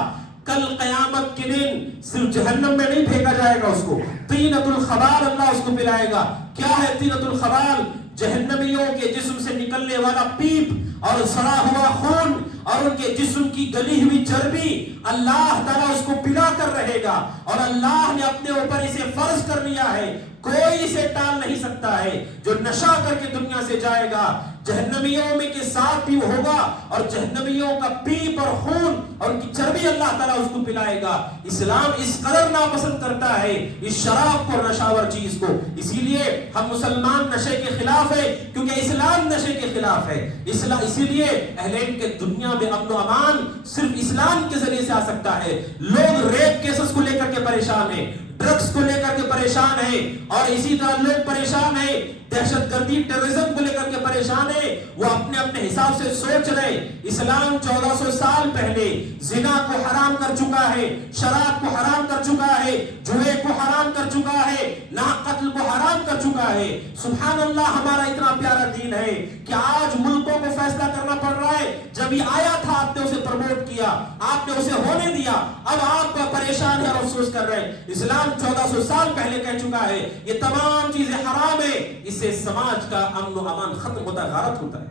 کل قیامت کے دن صرف جہنم میں نہیں پھینکا جائے گا، اس کو طینۃ الخبال اللہ اس کو پلائے گا. کیا ہے طینۃ الخبال؟ جہنمیوں کے جسم سے نکلنے والا پیپ اور سڑا ہوا خون اور ان کے جسم کی گلی ہوئی چربی اللہ تعالیٰ اس کو پلا کر رہے گا. اور اللہ نے اپنے اوپر اسے فرض کر لیا ہے، کوئی اسے ٹال نہیں سکتا ہے. جو نشہ کر کے دنیا سے جائے گا جہنمیوں میں کے ساتھ بھی ہوگا، اور جہنمیوں کا پیپ اور خون اور ان کی چربی اللہ تعالیٰ اس کو پلائے گا. اسلام اس قدر ناپسند کرتا ہے اس شراب کو، نشاور چیز کو. اسی لیے ہم مسلمان نشے کے خلاف ہے، کیونکہ اسلام نشے کے خلاف ہے. اسی لیے اہل علم کے دنیا میں امن و امان صرف اسلام کے ذریعے سے آ سکتا ہے. لوگ ریپ کیسز کو لے کر کے پریشان ہیں، ڈرگز کو لے کر کے پریشان ہیں، اور اسی طرح لوگ پریشان ہیں دہشت گردی ٹیررزم کو لے کر کے پریشان ہے. وہ اپنے اپنے حساب سے سوچ رہے. اسلام 1400 سال پہلے زنا کو حرام کر چکا ہے، شراب کو حرام کر چکا ہے، جوئے کو حرام کر چکا ہے، ناحق قتل کو حرام کر چکا ہے. سبحان اللہ، ہمارا اتنا پیارا دین ہے کہ آج ملکوں کو فیصلہ کرنا پڑ رہا ہے. جب یہ آیا تھا آپ نے اسے پروموٹ کیا، آپ نے اسے ہونے دیا، اب آپ کا پریشان ہے اور افسوس کر رہے ہیں. اسلام 1400 سال پہلے کہہ چکا ہے یہ تمام چیزیں حرام ہے. اس سے سماج کا امن و امان ختم ہوتا ہے، غارت ہوتا ہے.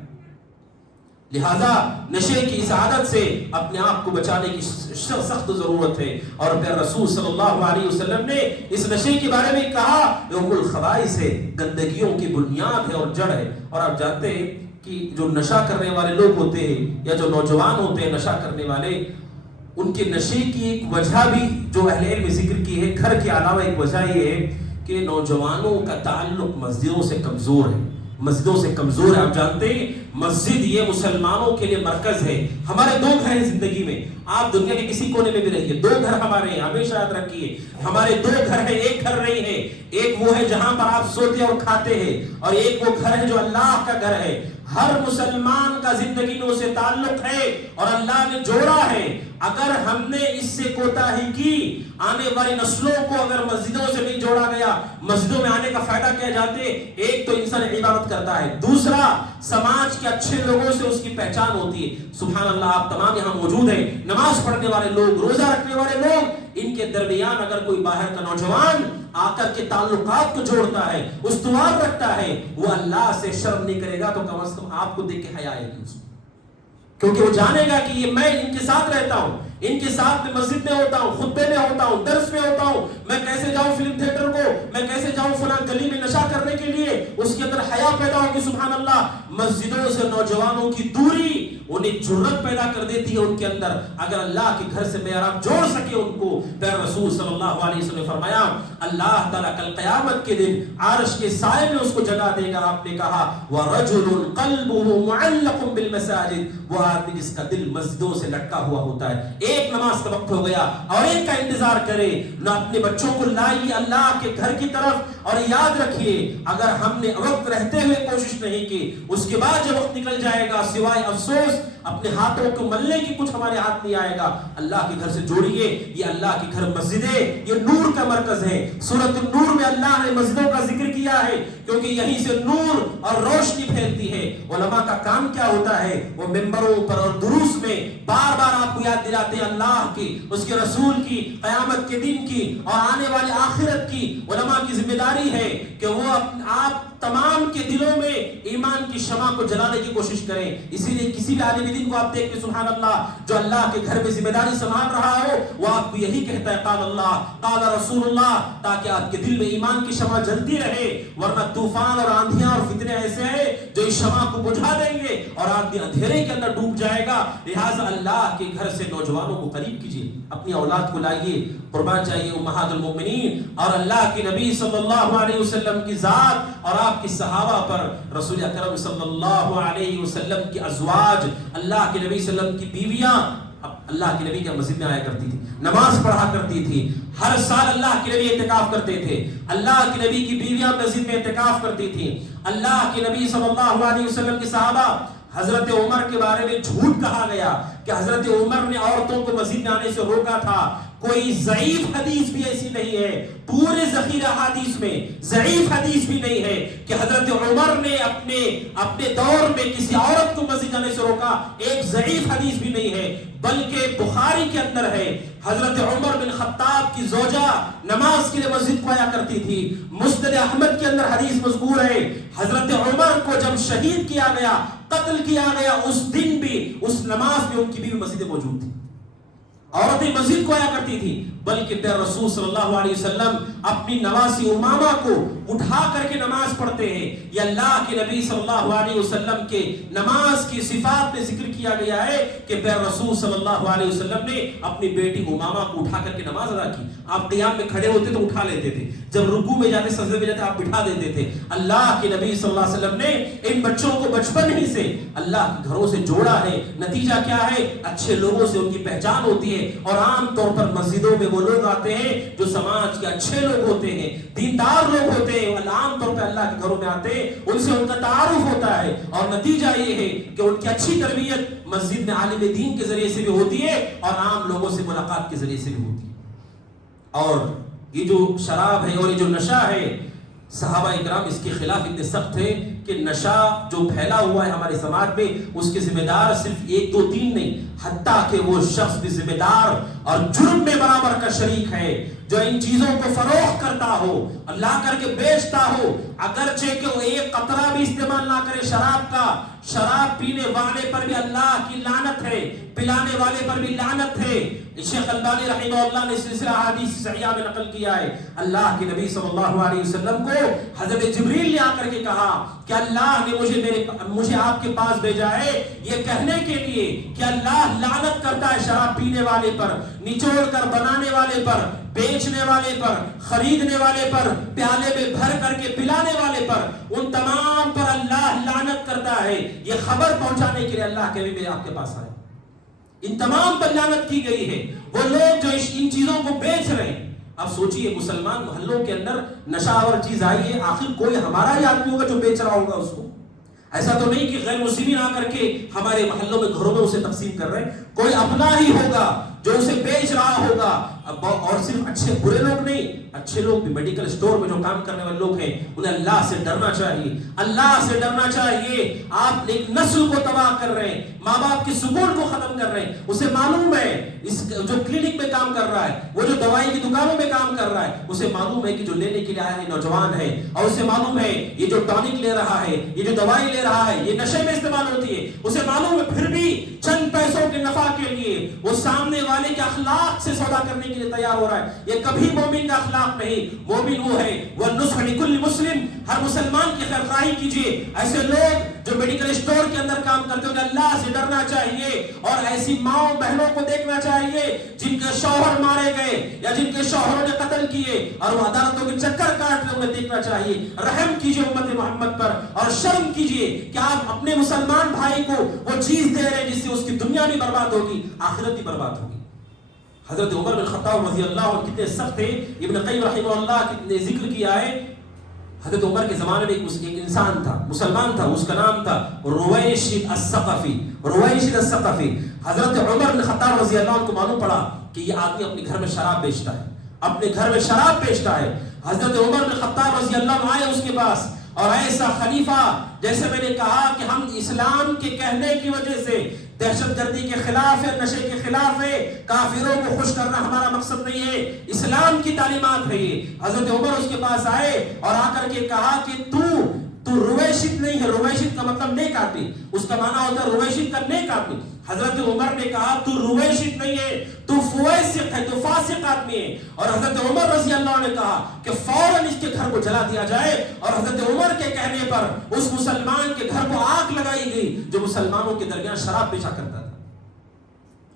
لہذا نشے کی اس عادت سے اپنے آپ کو بچانے کی سخت ضرورت ہے. اور پھر رسول صلی اللہ علیہ وسلم نے اس نشے کے بارے میں کہا ام الخبائث ہے، گندگیوں کی بنیاد ہے اور جڑ ہے. اور آپ جانتے ہیں کہ جو نشہ کرنے والے لوگ ہوتے ہیں یا جو نوجوان ہوتے ہیں نشہ کرنے والے، ان کے نشے کی ایک وجہ بھی جو اہل علم نے ذکر کی ہے گھر کے علاوہ ایک وجہ یہ ہے کہ نوجوانوں کا تعلق مسجدوں سے کمزور ہے. مسجدوں سے کمزور ہے. آپ جانتے ہیں مسجد یہ مسلمانوں کے لیے مرکز ہے. ہمارے 2 گھر ہیں زندگی میں. آپ دنیا کے کسی کونے میں بھی رہیے، 2 گھر ہمارے ہیں، ہمیشہ یاد رکھیے. ہمارے 2 گھر ہیں، ایک گھر نہیں ہے. ایک وہ ہے جہاں پر آپ سوتے اور کھاتے ہیں، اور ایک وہ گھر ہے جو اللہ کا گھر ہے. ہر مسلمان کا زندگی میں اسے تعلق ہے اور اللہ نے جوڑا ہے. اگر ہم نے اس سے کوتاہی کی، آنے والی نسلوں کو اگر مسجدوں سے نہیں جوڑا گیا، مسجدوں میں آنے کا فائدہ کیا جاتے؟ ایک تو انسان عبادت کرتا ہے، دوسرا سماج کے اچھے لوگوں سے اس کی پہچان ہوتی ہے. سبحان اللہ، آپ تمام یہاں موجود ہیں، نماز پڑھنے والے لوگ، روزہ رکھنے والے لوگ، ان کے درمیان اگر کوئی باہر کا نوجوان آ کر کے تعلقات کو جوڑتا ہے، استوار رکھتا ہے، وہ اللہ سے شرم نہیں کرے گا تو کم از کم آپ کو دیکھ کے حیا آئے گی اس کو. کیونکہ وہ جانے گا کہ یہ میں ان کے ساتھ رہتا ہوں، ان کے ساتھ میں مسجد میں ہوتا ہوں، خطبے میں ہوتا ہوں، درس میں ہوتا ہوں. میں کیسے جاؤں فلم تھیٹر کو، میں کیسے جاؤں فلاں گلی میں نشہ کرنے کے لیے؟ اس کے اندر حیا پیدا ہوگی. سبحان اللہ، مسجدوں سے نوجوانوں کی دوری انہیں جرت پیدا کر دیتی ہے ان کے اندر. اگر اللہ کے گھر سے محراب جوڑ سکے ان کو، پھر رسول صلی اللہ علیہ وسلم نے فرمایا اللہ تعالیٰ کل قیامت کے دن عرش کے سائے میں اس کو جگہ دے گا. آپ نے کہا وَرَجُلٌ قَلْبُهُ مُعَلَّقٌ بِالْمَسَاجِدِ، وہ آدمی جس کا دل مسجدوں سے لٹکا ہوا ہوتا ہے. ایک نماز کا وقت ہو گیا اور ایک کا انتظار کرے نہ اپنے بچوں کو لائیے اللہ کے گھر کی طرف اور یاد رکھیے اگر ہم نے وقت رہتے ہوئے کوشش نہیں کی اس کے بعد جب وقت نکل جائے گا سوائے افسوس اپنے ہاتھوں کو ملنے کی کچھ ہمارے ہاتھ نہیں آئے گا. اللہ کے گھر سے جوڑیے. یہ اللہ کے گھر مسجد ہے, یہ نور کا مرکز ہے. سورۃ النور میں اللہ نے مسجدوں کا ذکر کیا ہے کیونکہ یہیں سے نور اور روشنی پھیلتی ہے. علماء کا کام کیا ہوتا ہے؟ وہ ممبروں پر اور دروس میں بار بار آپ کو یاد دلاتے ہیں اللہ کی, اس کے رسول کی, قیامت کے دن کی اور آنے والی آخرت کی. علماء کی ذمہ داری ہے کہ وہ آپ تمام کے دلوں میں ایمان کی شمع کو جلانے کی کوشش کریں. اسی لیے کسی بھی عالم دین کو آپ دیکھ کے سبحان اللہ جو اللہ کے گھر میں ذمہ داری سنبھال رہا ہو وہ آپ کو یہی کہتا ہے قال اللہ قال رسول اللہ, تاکہ آپ کے دل میں ایمان کی شمع جلتی رہے. ورنہ طوفان اور آندھیاں اور فتنے ایسے ہیں جو اس شمع کو بجھا دیں گے اور آدمی اندھیرے کے اندر ڈوب جائے گا. لہٰذا اللہ کے گھر سے نوجوانوں کو قریب کیجیے, اپنی اولاد کو لائیے. قربان چاہیے امہات المؤمنین اور اللہ کے نبی صلی اللہ علیہ وسلم کی ذات اور آپ کی صحابہ پر. رسول اکرم صلی اللہ علیہ وسلم کی ازواج, اللہ کے نبی صلی اللہ علیہ وسلم کی بیویاں اللہ کے نبی کے مسجد میں آیا کرتی تھی, نماز پڑھا کرتی تھی. ہر سال اللہ کے نبی اعتکاف کرتے تھے. اللہ کے نبی کی بیویاں مسجد میں اعتکاف کرتی تھی. اللہ کے نبی صلی اللہ علیہ وسلم کے صحابہ, حضرت عمر کے بارے میں جھوٹ کہا گیا کہ حضرت عمر نے عورتوں کو مسجد میں آنے سے روکا تھا. کوئی ضعیف حدیث بھی ایسی نہیں ہے, پورے ذخیرہ حدیث میں ضعیف حدیث بھی نہیں ہے کہ حضرت عمر نے اپنے دور میں کسی عورت کو مسجد آنے سے روکا. ایک ضعیف حدیث بھی نہیں ہے, بلکہ بخاری کے اندر ہے حضرت عمر بن خطاب کی زوجہ نماز کے لیے مسجد کو آیا کرتی تھی. مسند احمد کے اندر حدیث مذکور ہے حضرت عمر کو جب شہید کیا گیا, قتل کیا گیا, اس دن بھی اس نماز میں ان کی بیوی مسجد موجود تھی. عورتیں مسجد کو آیا کرتی تھی, بلکہ پھر رسول صلی اللہ علیہ وسلم اپنی نواسی امامہ کو اٹھا کر کے نماز پڑھتے ہیں. یہ اللہ کے نبی صلی اللہ علیہ وسلم کے نماز کی صفات میں ذکر کیا گیا ہے کہ پھر رسول صلی اللہ علیہ وسلم نے اپنی بیٹی امامہ کو اٹھا کر کے نماز ادا کی. آپ قیام میں کھڑے ہوتے تو اٹھا لیتے تھے, جب رکوع میں جاتے سجدے میں جاتے آپ بٹھا دیتے تھے. اللہ کے نبی صلی اللہ علیہ وسلم نے ان بچوں کو بچپن ہی سے اللہ کے گھروں سے جوڑا ہے. نتیجہ کیا ہے؟ اچھے لوگوں سے ان کی پہچان ہوتی ہے. اور عام طور پر مسجدوں میں وہ لوگ آتے ہیں جو سماج کے اچھے لوگ ہوتے ہیں, دیندار لوگ ہوتے ہیں. عام طور پر اللہ کے گھروں میں آتے ہیں, ان سے ان کا تعارف ہوتا ہے اور نتیجہ یہ ہے کہ ان کی اچھی تربیت مسجد میں عالم دین کے ذریعے سے بھی ہوتی ہے اور عام لوگوں سے ملاقات کے ذریعے سے بھی ہوتی ہے. اور یہ جو شراب ہے اور یہ جو نشہ ہے, صحابہ اکرام اس کے خلاف اتنے سخت تھے کہ نشہ جو پھیلا ہوا ہے ہمارے سماج میں اس کے ذمہ دار صرف 1 2 3 نہیں, حتیٰ کہ وہ شخص بھی ذمہ دار اور جرم میں برابر کا شریک ہے جو ان چیزوں کو فروخت کرتا ہو اور لا کر کے بیچتا ہو, اگرچہ کہ وہ ایک قطرہ بھی استعمال نہ کرے شراب کا. شراب پینے والے پر بھی اللہ کی لعنت ہے, پلانے والے پر بھی لعنت ہے. شیخ البانی رحمہ اللہ نے سلسلہ احادیث صحیحہ میں نقل کیا ہے اللہ کے نبی صلی اللہ علیہ وسلم کو حضرت جبریل نے آ کر کے کہا کہ اللہ نے مجھے آپ کے پاس بھیجا ہے یہ کہنے کے لیے کہ اللہ لعنت کرتا ہے شراب پینے والے پر, نچوڑ کر بنانے والے پر, بیچنے والے پر, خریدنے والے پر, پیالے میں بھر کر کے پلانے والے پر, ان تمام پر اللہ لعنت کرتا ہے. یہ خبر پہنچانے کے لیے اللہ کے نبی آپ کے پاس آئے. ان تمام پر لعنت کی گئی ہے. وہ لوگ جو ان چیزوں کو بیچ رہے ہیں. اب سوچئے مسلمان محلوں کے اندر نشہ اور چیز آئی ہے, آخر کوئی ہمارا ہی آدمی ہوگا جو بیچ رہا ہوگا اس کو. ایسا تو نہیں کہ غیر مسلمین آ کر کے ہمارے محلوں میں گھروں میں اسے تقسیم کر رہے ہیں. کوئی اپنا ہی ہوگا جو اسے بیچ رہا ہوگا. اور صرف اچھے برے لوگ نہیں, اچھے لوگ بھی میڈیکل اسٹور میں جو کام کرنے والے لوگ ہیں انہیں اللہ سے ڈرنا چاہیے, اللہ سے ڈرنا چاہیے. آپ ایک نسل کو تباہ کر رہے ہیں, ماں باپ کی سکون کو ختم کر رہے ہیں. اسے معلوم ہے اس جو کلینک میں کام کر رہا ہے, وہ جو دوائی کی دکانوں میں کام کر رہا ہے, اسے معلوم ہے کہ جو لینے کے لیے آیا ہے نوجوان ہے, اور اسے معلوم ہے یہ جو ٹانک لے رہا ہے, یہ جو دوائی لے رہا ہے یہ نشے میں استعمال ہوتی ہے. اسے معلوم ہے پھر بھی چند پیسوں کے نفع کے لیے وہ سامنے والے کے اخلاق سے سودا کرنے کے لیے تیار ہو رہا ہے. یہ کبھی مومن کا اخلاق نہیں. مومن وہ ہے وَالنُّصْحُ لِكُلِّ مُسْلِمٍ, ہر مسلمان کی خیرخواہی کیجیے. ایسے لوگ جو میڈیکل اسٹور کے اندر کام کرتے ہیں انہیں اللہ سے ڈرنا چاہیے, اور ایسی ماؤں بہنوں کو دیکھنا چاہیے جن کے شوہر مارے گئے یا جن کے شوہروں نے قتل کیے اور وہ عدالتوں کے چکر کاٹ رہے, انہیں دیکھنا چاہیے. رحم کیجیے امت محمد پر اور شرم کیجیے کہ آپ اپنے مسلمان بھائی کو وہ چیز دے رہے ہیں جس سے اس کی دنیا بھی برباد ہوگی, آخرت بھی برباد ہوگی. حضرت عمر بن خطاب رضی اللہ عنہ کتنے سخت تھے. ابن قیم رحمہ اللہ نے ذکر کیا ہے حضرت عمر کے زمانے میں ایک انسان تھا، مسلمان تھا، اس کا نام تھا رویشد الثقفی. رویشد الثقفی. حضرت عمر بن خطاب رضی اللہ عنہ کو معلوم پڑا کہ یہ آدمی اپنے گھر میں شراب بیچتا ہے، اپنے گھر میں شراب بیچتا ہے. حضرت عمر بن خطاب رضی اللہ عنہ آئے اس کے پاس، اور ایسا خلیفہ، جیسے میں نے کہا کہ ہم اسلام کے کہنے کی وجہ سے دہشت گردی کے خلاف ہے، نشے کے خلاف ہے، کافروں کو خوش کرنا ہمارا مقصد نہیں ہے، اسلام کی تعلیمات ہے یہ. حضرت عمر اس کے پاس آئے اور آ کر کے کہا کہ تو رویشد نہیں ہے. رویشد کا مطلب نیک آدمی، اس کا معنی ہوتا ہے رویشد کا نیک آدمی. حضرت عمر نے کہا تو رویشد نہیں ہے، تو فویسق ہے، تو فاسق آدمی ہے. اور حضرت عمر رضی اللہ عنہ نے کہا کہ فوراً اس کے گھر کو جلا دیا جائے. اور حضرت عمر کے کہنے پر اس مسلمان کے گھر کو آگ لگائی گئی جو مسلمانوں کے درمیان شراب بیچا کرتا تھا.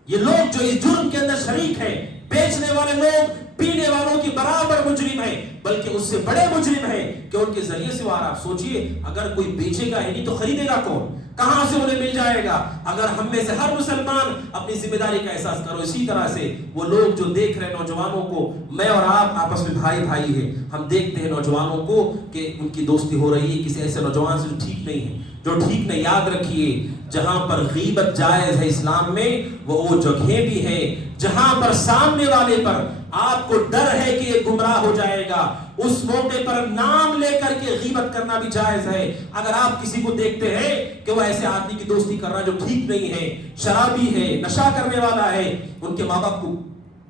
یہ لوگ جو اس جرم کے اندر شریک ہیں، بیچنے والے لوگ پینے والوں کی برابر مجرم ہیں، بلکہ اس سے بڑے مجرم ہیں کہ ان کے ذریعے سے. اور آپ سوچئے اگر کوئی بیچے گا ہی نہیں تو خریدے گا کون؟ کہاں سے انہیں مل جائے گا؟ اگر ہم میں سے ہر مسلمان اپنی ذمہ داری کا احساس کرو. اسی طرح سے وہ لوگ جو دیکھ رہے نوجوانوں کو، میں اور آپ آپس میں بھائی بھائی ہیں، ہم دیکھتے ہیں نوجوانوں کو کہ ان کی دوستی ہو رہی ہے کسی ایسے نوجوان سے جو ٹھیک نہیں ہے، جو ٹھیک نہیں. یاد رکھیے جہاں پر غیبت جائز ہے اسلام میں، وہ جگہیں بھی ہیں جہاں پر سامنے والے پر آپ کو ڈر ہے کہ یہ گمراہ ہو جائے گا، اس موقع پر نام لے کر کے غیبت کرنا بھی جائز ہے. اگر آپ کسی کو دیکھتے ہیں کہ وہ ایسے آدمی کی دوستی کر رہا جو ٹھیک نہیں ہے، شرابی ہے، نشہ کرنے والا ہے، ان کے ماں باپ کو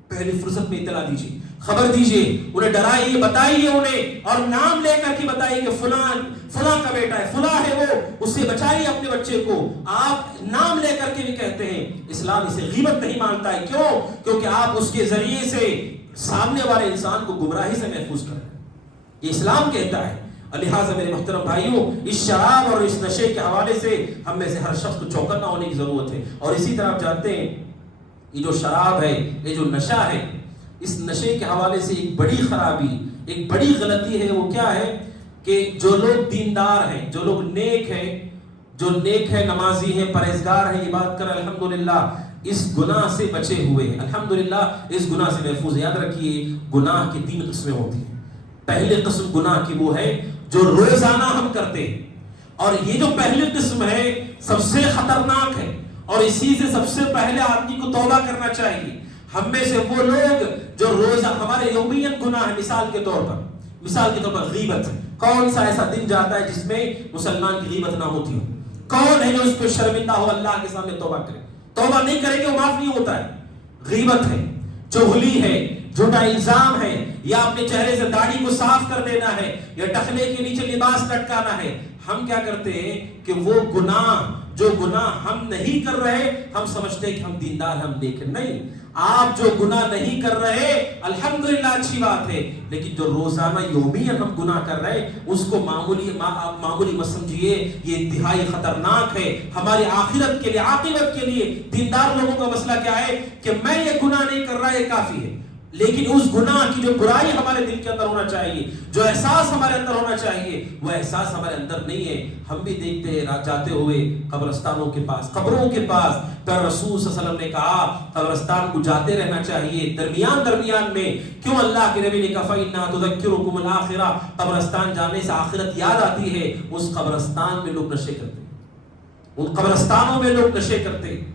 پہلی فرصت میں اطلاع دیجیے، خبر دیجیے، انہیں ڈرائیے، بتائیے انہیں، اور نام لے کر کے بتائیے کہ فلاں کا بیٹا ہے، فلاں ہے وہ، اس سے بچائیے اپنے بچے کو. آپ نام لے کر کے بھی کہتے ہیں. اسلام اسے غیبت نہیں مانتا ہے. کیوں؟ کیونکہ آپ اس کے ذریعے سے سامنے والے انسان کو گمراہی سے محفوظ کر رہے ہیں. یہ اسلام کہتا ہے. لہٰذا میرے محترم بھائیوں، اس شراب اور اس نشے کے حوالے سے ہم میں سے ہر شخص کو چوکنا ہونے کی ضرورت ہے. اور اسی طرح آپ جانتے ہیں یہ جو شراب ہے، یہ جو نشہ ہے، اس نشے کے حوالے سے ایک بڑی خرابی، ایک بڑی غلطی ہے. وہ کیا ہے کہ جو لوگ دیندار ہیں، جو لوگ نیک ہیں، نمازی ہیں، پرہیزگار ہیں، عبادت کر الحمدللہ اس گناہ سے بچے ہوئے ہیں، الحمدللہ اس گناہ سے محفوظ. یاد رکھیے گناہ کی 3 قسمیں ہوتی ہیں. پہلی قسم گناہ کی وہ ہے جو روزانہ ہم کرتے ہیں، اور یہ جو پہلی قسم ہے سب سے خطرناک ہے، اور اسی سے سب سے پہلے آدمی کو توبہ کرنا چاہیے. ہم میں سے وہ لوگ جو روزہ ہمارے یومیاً گناہ ہے، مثال کے طور پر غیبت. کون سا ایسا دن جاتا ہے جس میں مسلمان کی غیبت نہ ہوتی ہو؟ کون ہے جو اس پہ شرمندہ ہو اللہ کے سامنے توبہ کرے؟ توبہ نہیں کرے گے وہ معاف نہیں ہوتا ہے. غیبت ہے، چغلی ہے، جھوٹا الزام ہے، یا اپنے چہرے سے داڑھی کو صاف کر دینا ہے، یا ٹخنے کے نیچے لباس لٹکانا ہے. ہم کیا کرتے ہیں کہ وہ جو گناہ ہم نہیں کر رہے، ہم سمجھتے ہیں کہ ہم دیندار، ہم نیک نہیں. آپ جو گناہ نہیں کر رہے الحمدللہ اچھی بات ہے، لیکن جو روزانہ یومیاً ہم گناہ کر رہے اس کو معمولی مت سمجھیے. یہ انتہائی خطرناک ہے ہماری آخرت کے لیے، عاقبت کے لیے. دیندار لوگوں کا مسئلہ کیا ہے کہ میں یہ گناہ نہیں کر رہا، یہ کافی ہے. لیکن اس گناہ کی جو برائی ہمارے دل کے اندر ہونا چاہیے، جو احساس ہمارے اندر ہونا چاہیے، وہ احساس ہمارے اندر نہیں ہے. ہم بھی دیکھتے ہیں جاتے ہوئے قبرستانوں کے پاس، قبروں کے پاس، پھر رسول صلی اللہ علیہ وسلم نے کہا قبرستان کو جاتے رہنا چاہیے درمیان میں. کیوں؟ اللہ کے نبی نے کہا فَإِنَّهَا تُذَكِّرُكُمُ الْآخِرَةَ. قبرستان جانے سے آخرت یاد آتی ہے. اس قبرستان میں لوگ نشے کرتے ہیں، ان قبرستانوں میں لوگ نشے کرتے ہیں.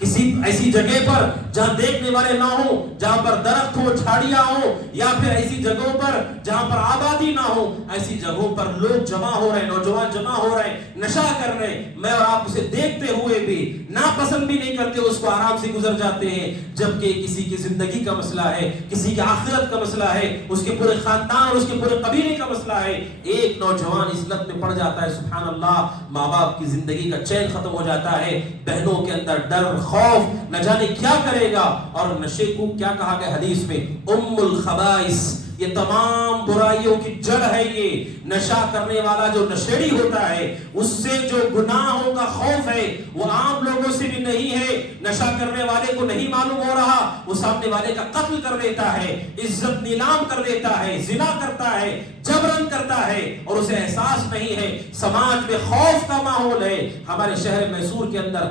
کسی ایسی جگہ پر جہاں دیکھنے والے نہ ہوں، جہاں پر درخت ہو، جھاڑیاں ہوں، یا پھر ایسی جگہوں پر جہاں پر آبادی نہ ہو، ایسی جگہوں پر لوگ جمع ہو رہے ہیں، نوجوان جمع ہو رہے ہیں، نشہ کر رہے ہیں. میں اور آپ اسے دیکھتے ہوئے بھی ناپسند بھی نہیں کرتے، اس کو آرام سے گزر جاتے ہیں. جبکہ کسی کی زندگی کا مسئلہ ہے، کسی کی آخرت کا مسئلہ ہے، اس کے پورے خاندان اور اس کے پورے قبیلے کا مسئلہ ہے. ایک نوجوان اس لت میں پڑ جاتا ہے، سبحان اللہ، ماں باپ کی زندگی کا چین ختم ہو جاتا ہے، بہنوں کے اندر ڈر، خوف، نہ جانے کیا کرے گا. اور نشے کو کیا کہا گیا حدیث میں؟ ام الخبائث. یہ تمام برائیوں کی جڑ ہے. یہ نشہ کرنے والا جو نشیڑی ہوتا ہے اس سے جو گناہوں کا خوف ہے وہ عام لوگوں سے بھی نہیں ہے. نشہ کرنے والے کو نہیں معلوم ہو رہا، وہ سامنے والے کا قتل کر دیتا ہے، عزت نیلام کر دیتا ہے، زنا کرتا ہے، جبرن کرتا ہے اور اسے احساس نہیں ہے. سماج میں خوف کا ماحول ہے. ہمارے شہر میسور کے اندر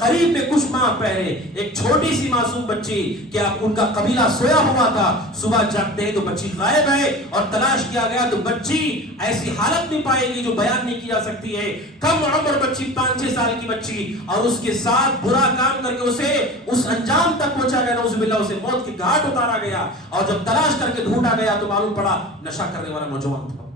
قریب میں کچھ ماہ پہلے ایک چھوٹی سی معصوم بچی, کیا ان کا قبیلہ سویا ہوا تھا, صبح جاگتے ہیں تو بچی غائب ہے اور تلاش کیا گیا تو بچی ایسی حالت میں پائے گی جو بیان نہیں کی جا سکتی ہے. کم عمر بچی, 5-6 سال کی بچی, اور اس کے ساتھ برا کام کر کے اسے اس انجام تک پہنچا گیا, نعوذ باللہ, اسے موت کے گھاٹ اتارا گیا. اور جب تلاش کر کے ڈھونڈا گیا تو معلوم پڑا نشہ کرنے والا نوجوان تھا.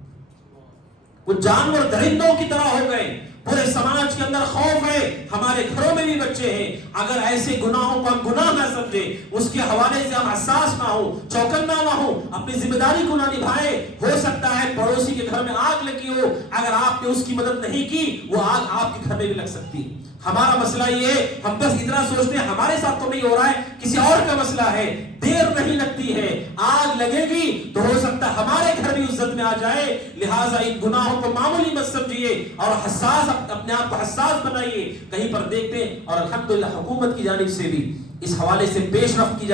وہ جانور درندوں کی طرح ہو گئے. پورے سماج کے اندر خوف ہے. ہمارے گھروں میں بھی بچے ہیں. اگر ایسے گناہوں کو ہم گناہ نہ سمجھے, اس کے حوالے سے ہم حساس نہ ہو, چوکنا نہ ہو, اپنی ذمہ داری کو نہ نبھائے, ہو سکتا ہے پڑوسی کے گھر میں آگ لگی ہو, اگر آپ نے اس کی مدد نہیں کی وہ آگ آپ کے گھر میں بھی لگ سکتی ہے. ہمارا مسئلہ یہ ہے, ہم بس اتنا سوچتے ہیں ہمارے ساتھ تو نہیں ہو رہا ہے, کسی اور کا مسئلہ ہے. دیر نہیں لگتی ہے, آگ لگے گی تو ہو سکتا ہے ہمارے گھر بھی عزت میں آ جائے. لہٰذا ان گناہوں کو معمولی مت سمجھیے اور حساس, اپنے آپ کو حساس بنائیے. کہیں پر دیکھتے ہیں, اور الحمدللہ حکومت کی جانب سے بھی اس حوالے سے پیش رفت کی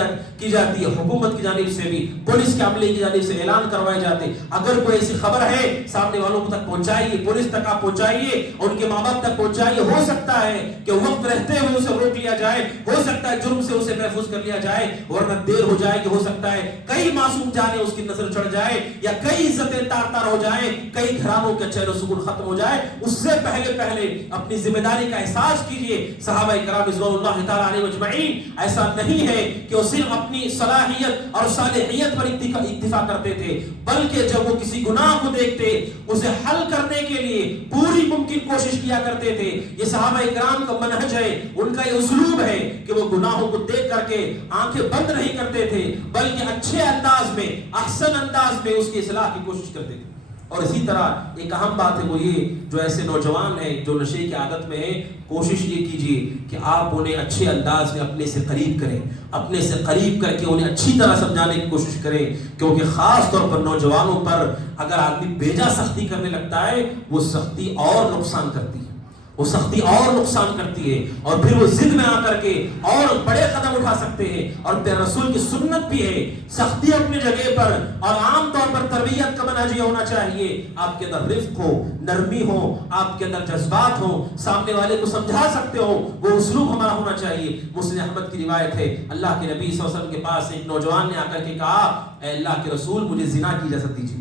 جاتی ہے. حکومت کی جانب سے بھی, پولیس کے عملے کی جانب سے اعلان کروائے جاتے ہیں. اگر کوئی ایسی خبر ہے سامنے والوں تک پہنچائیے, پولیس تک آپ پہنچائیے, ان کے ماں باپ تک پہنچائیے. ہو سکتا ہے کہ وقت رہتے ہوئے اسے روک لیا جائے, ہو سکتا ہے جرم سے اسے محفوظ کر لیا جائے, ورنہ دیر ہو جائے کہ ہو سکتا ہے کئی معصوم جانیں اس کی نظر چڑھ جائے, یا کئی عزتیں تار تار ہو جائیں, کئی گھرانوں کے چین و سکون ختم ہو جائے. اس سے پہلے اپنی ذمہ داری کا احساس کیجیے. صحابہ کرام رضوان اللہ تعالی علیہم اجمعین ایسا نہیں ہے کہ وہ صرف اپنی صلاحیت اور صالحیت پر اکتفا کرتے تھے, بلکہ جب وہ کسی گناہ کو دیکھتے اسے حل کرنے کے لیے پوری ممکن کوشش کیا کرتے تھے. یہ صحابہ کرام کا منہج ہے, ان کا یہ اسلوب ہے کہ وہ گناہوں کو دیکھ کر کے آنکھیں بند نہیں کرتے تھے, بلکہ اچھے انداز میں, احسن انداز میں اس کی اصلاح کی کوشش کرتے تھے. اور اسی طرح ایک اہم بات ہے وہ یہ, جو ایسے نوجوان ہیں جو نشے کی عادت میں ہیں, کوشش یہ کیجئے کہ آپ انہیں اچھے انداز میں اپنے سے قریب کریں, اپنے سے قریب کر کے انہیں اچھی طرح سمجھانے کی کوشش کریں. کیونکہ خاص طور پر نوجوانوں پر اگر آدمی بیجا سختی کرنے لگتا ہے, وہ سختی اور نقصان کرتی ہے, وہ سختی اور نقصان کرتی ہے, اور پھر وہ ضد میں آ کر کے اور بڑے قدم اٹھا سکتے ہیں. اور پھر رسول کی سنت بھی ہے سختی اپنی جگہ پر, اور عام طور پر تربیت کا منہج یہ ہونا چاہیے آپ کے اندر رفق ہو, نرمی ہو, آپ کے اندر جذبات ہو, سامنے والے کو سمجھا سکتے ہو, وہ اسلوب ہمارا ہونا چاہیے. مسلم احمد کی روایت ہے, اللہ کے نبی صلی اللہ علیہ وسلم کے پاس ایک نوجوان نے آ کر کے کہا, اے اللہ کے رسول مجھے زنا کی اجازت دیجیے,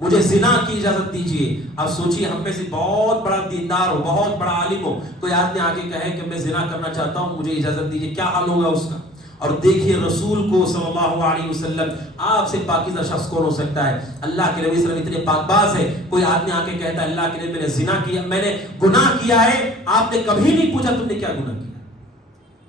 مجھے زنا کی اجازت دیجیے. اب سوچیے ہم میں سے بہت بڑا دیندار ہو, بہت بڑا عالم ہو, کوئی آدمی آگے کہے کہ میں زنا کرنا چاہتا ہوں, مجھے اجازت دیجیے, کیا حال ہوگا اس کا؟ اور دیکھیے رسول کو صلی اللہ علیہ وسلم, آپ سے پاکیزہ شخص کون ہو سکتا ہے؟ اللہ کے نبی صلی اللہ علیہ وسلم اتنے پاک باز ہے. کوئی آدمی آ کے کہتا ہے اللہ کے نبی میں نے زنا کیا, میں نے گناہ کیا ہے, آپ نے کبھی نہیں پوچھا تم نے کیا گناہ کیا.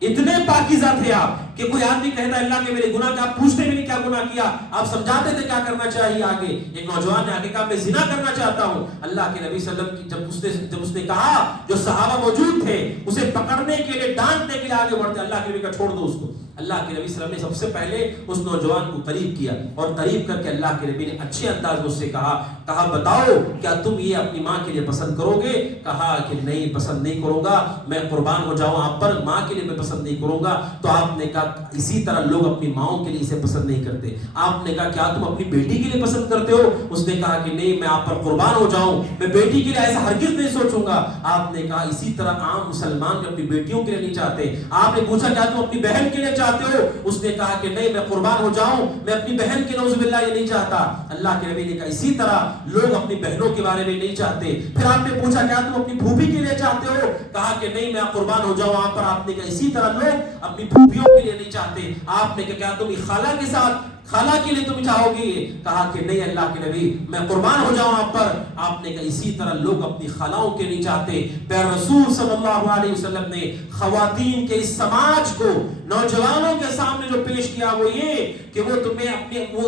اتنے پاکیزہ تھے آپ کہ کوئی آدمی کہتا ہے اللہ کے میرے گناہ کیا, آپ پوچھتے بھی نہیں کیا گناہ کیا, آپ سمجھاتے تھے کیا کرنا چاہیے. آگے ایک نوجوان نے آگے کہا میں زنا کرنا چاہتا ہوں. اللہ کے نبی صلی اللہ علیہ وسلم جب اس نے کہا, جو صحابہ موجود تھے اسے پکڑنے کے لیے, ڈانٹنے کے لیے آگے بڑھتے, اللہ کے نبی کا چھوڑ دو اس کو. اللہ کے نبی صلی اللہ علیہ وسلم نے سب سے پہلے اس نوجوان کو قریب کیا, اور قریب کر کے اللہ کے نبی نے اچھے انداز میں اس سے کہا بتاؤ کیا تم یہ اپنی ماں کے لیے پسند کرو گے؟ کہا کہ نہیں پسند نہیں کروں گا, میں قربان ہو جاؤں آپ پر, ماں کے لیے میں پسند نہیں کروں گا. تو آپ نے کہا اسی طرح لوگ اپنی ماؤں کے لیے اسے پسند نہیں کرتے. آپ نے کہا کیا تم اپنی بیٹی کے لیے پسند کرتے ہو؟ اس نے کہا کہ نہیں میں آپ پر قربان ہو جاؤں, میں بیٹی کے لیے ایسا ہرگز نہیں سوچوں گا. آپ نے کہا اسی طرح عام مسلمان بھی اپنی بیٹیوں کے لیے نہیں چاہتے. آپ نے پوچھا کیا تم اپنی بہن کے لیے چاہتے ہو؟ اس نے کہا کہ نہیں میں قربان ہو جاؤں, میں اپنی بہن کے نعوذ باللہ یہ نہیں چاہتا. اللہ کے نبی نے کہا اسی طرح لوگ اپنی بہنوں کے بارے میں نہیں چاہتے. پھر آپ نے پوچھا کیا تم اپنی پھوپھی کے لیے چاہتے ہو؟ کہا کہ نہیں میں قربان ہو جاؤں آپ پر. آپ نے کہا اسی طرح لوگ اپنی پھوپھیوں کے لیے نہیں چاہتے. آپ نے کہا کیا تم خالہ کے ساتھ, خالہ کے لیے تم چاہو گی؟ کہا کہ نہیں اللہ کے نبی میں قربان ہو جاؤں آپ پر. آپ نے کہا اسی طرح لوگ اپنی خلاؤں کے نہیں چاہتے. پھر رسول صلی اللہ علیہ وسلم نے خواتین کے اس سماج کو نوجوانوں کے سامنے جو پیش کیا وہ یہ کہ وہ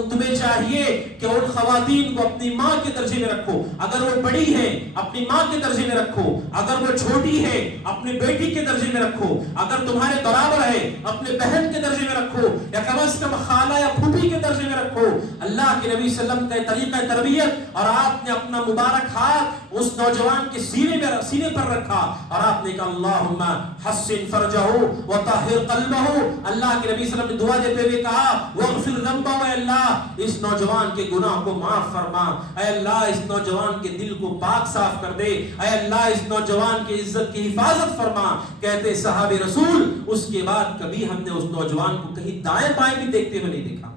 تمہیں چاہیے کہ ان خواتین کو اپنی ماں کے درجے میں رکھو. اگر وہ بڑی ہے اپنی ماں کے درجے میں رکھو, اگر وہ چھوٹی ہے اپنی بیٹی کے درجے میں رکھو, اگر تمہارے برابر ہے اپنے بہن کے درجے میں رکھو, یا کم از کم خالہ یا پھوپھی کے درجے میں رکھو. اللہ کے نبی صلی اللہ علیہ وسلم کا طریقہ تربیت, اور آپ نے اپنا مبارک ہاتھ اس نوجوان کے سینے پر رکھا اور آپ نے کہا اللہم حسن فرجہ وطہر قلبہ. اللہ کے نبی صلی اللہ علیہ وسلم نے دعا دیتے ہوئے کہا واغفر ذنبہ, اے اللہ اس نوجوان کے گناہ کو معاف فرما, اے اللہ اس نوجوان کے دل کو پاک صاف کر دے, اے اللہ اس نوجوان کی عزت کی حفاظت فرما. کہتے صحابہ رسول اس کے بعد کبھی ہم نے اس نوجوان کو کہیں دائیں بائیں بھی دیکھتے ہوئے نہیں دیکھا.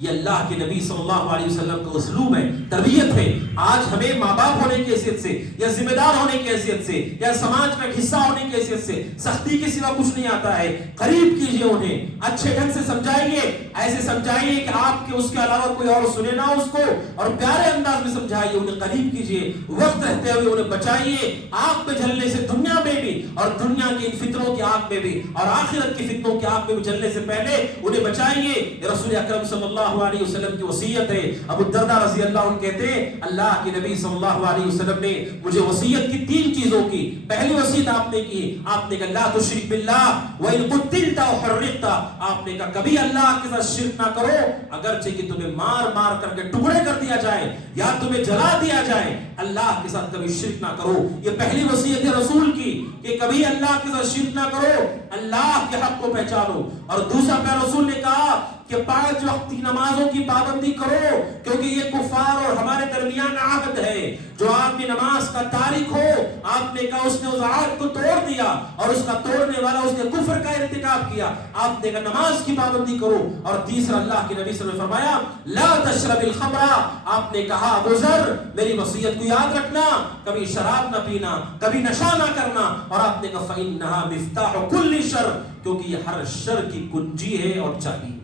یہ اللہ کے نبی صلی اللہ علیہ وسلم کا اسلوب ہے, تربیت ہے. آج ہمیں ماں باپ ہونے کی حیثیت سے یا ذمہ دار ہونے کی حیثیت سے یا سماج کا حصہ ہونے کی حیثیت سے سختی کے سوا کچھ نہیں آتا ہے. قریب کیجئے انہیں, اچھے ڈھنگ سے سمجھائیے, ایسے سمجھائیے کہ آپ کے اس کے علاوہ کوئی اور سنے نہ اس کو, اور پیارے انداز میں سمجھائیے, انہیں قریب کیجئے, وقت رہتے ہوئے انہیں بچائیے. آگ میں جلنے سے دنیا میں بھی اور دنیا کی ان فتنوں کی آگ میں بھی اور آخرت کی فتنوں کی آگ میں بھی جلنے سے پہلے انہیں بچائیے. رسول اکرم صلی اللہ علیہ وسلم کی وصیت ہے. ابو الدرداء رضی اللہ عنہ کہتے ہیں اللہ کے نبی صلی اللہ علیہ وسلم نے مجھے وصیت کی 3 چیزوں کی. پہلی وصیت آپ نے کی, آپ نے کہا لا تشرک باللہ وَإِن قُتِلْتَ أَوْ حُرِّقْتَ. آپ نے کہا کبھی اللہ کے ساتھ شرک نہ کرو, اگرچہ کہ تمہیں مار مار کر کے ٹکڑے کر دیا جائے یا تمہیں جلا دیا جائے, اللہ کے ساتھ کبھی شرک نہ کرو. یہ پہلی وصیت ہے رسول کی کہ کبھی اللہ کے ساتھ شرک نہ کرو, اللہ کے حق کو پہچانو. اور دوسرا پہ رسول نے کہا کہ 5 وقت کی نمازوں کی پابندی کرو, کیونکہ یہ کفار اور ہمارے درمیان عہد ہے. جو آدمی نماز کا تارک ہو, آپ نے کہا اس نے اس عہد کو توڑ دیا, اور اس کا توڑنے والا اس نے کفر کا ارتکاب کیا. آپ نے کہا نماز کی پابندی کرو. اور تیسرا اللہ کے نبی صلی اللہ علیہ وسلم نے فرمایا لا تشرب الخمر. آپ نے کہا ابو ذر میری وصیت کو یاد رکھنا, کبھی شراب نہ پینا, کبھی نشہ نہ کرنا. اور آپ نے کہا فإنها مفتاح كل شر, کیونکہ یہ ہر شر کی کنجی ہے اور چابی.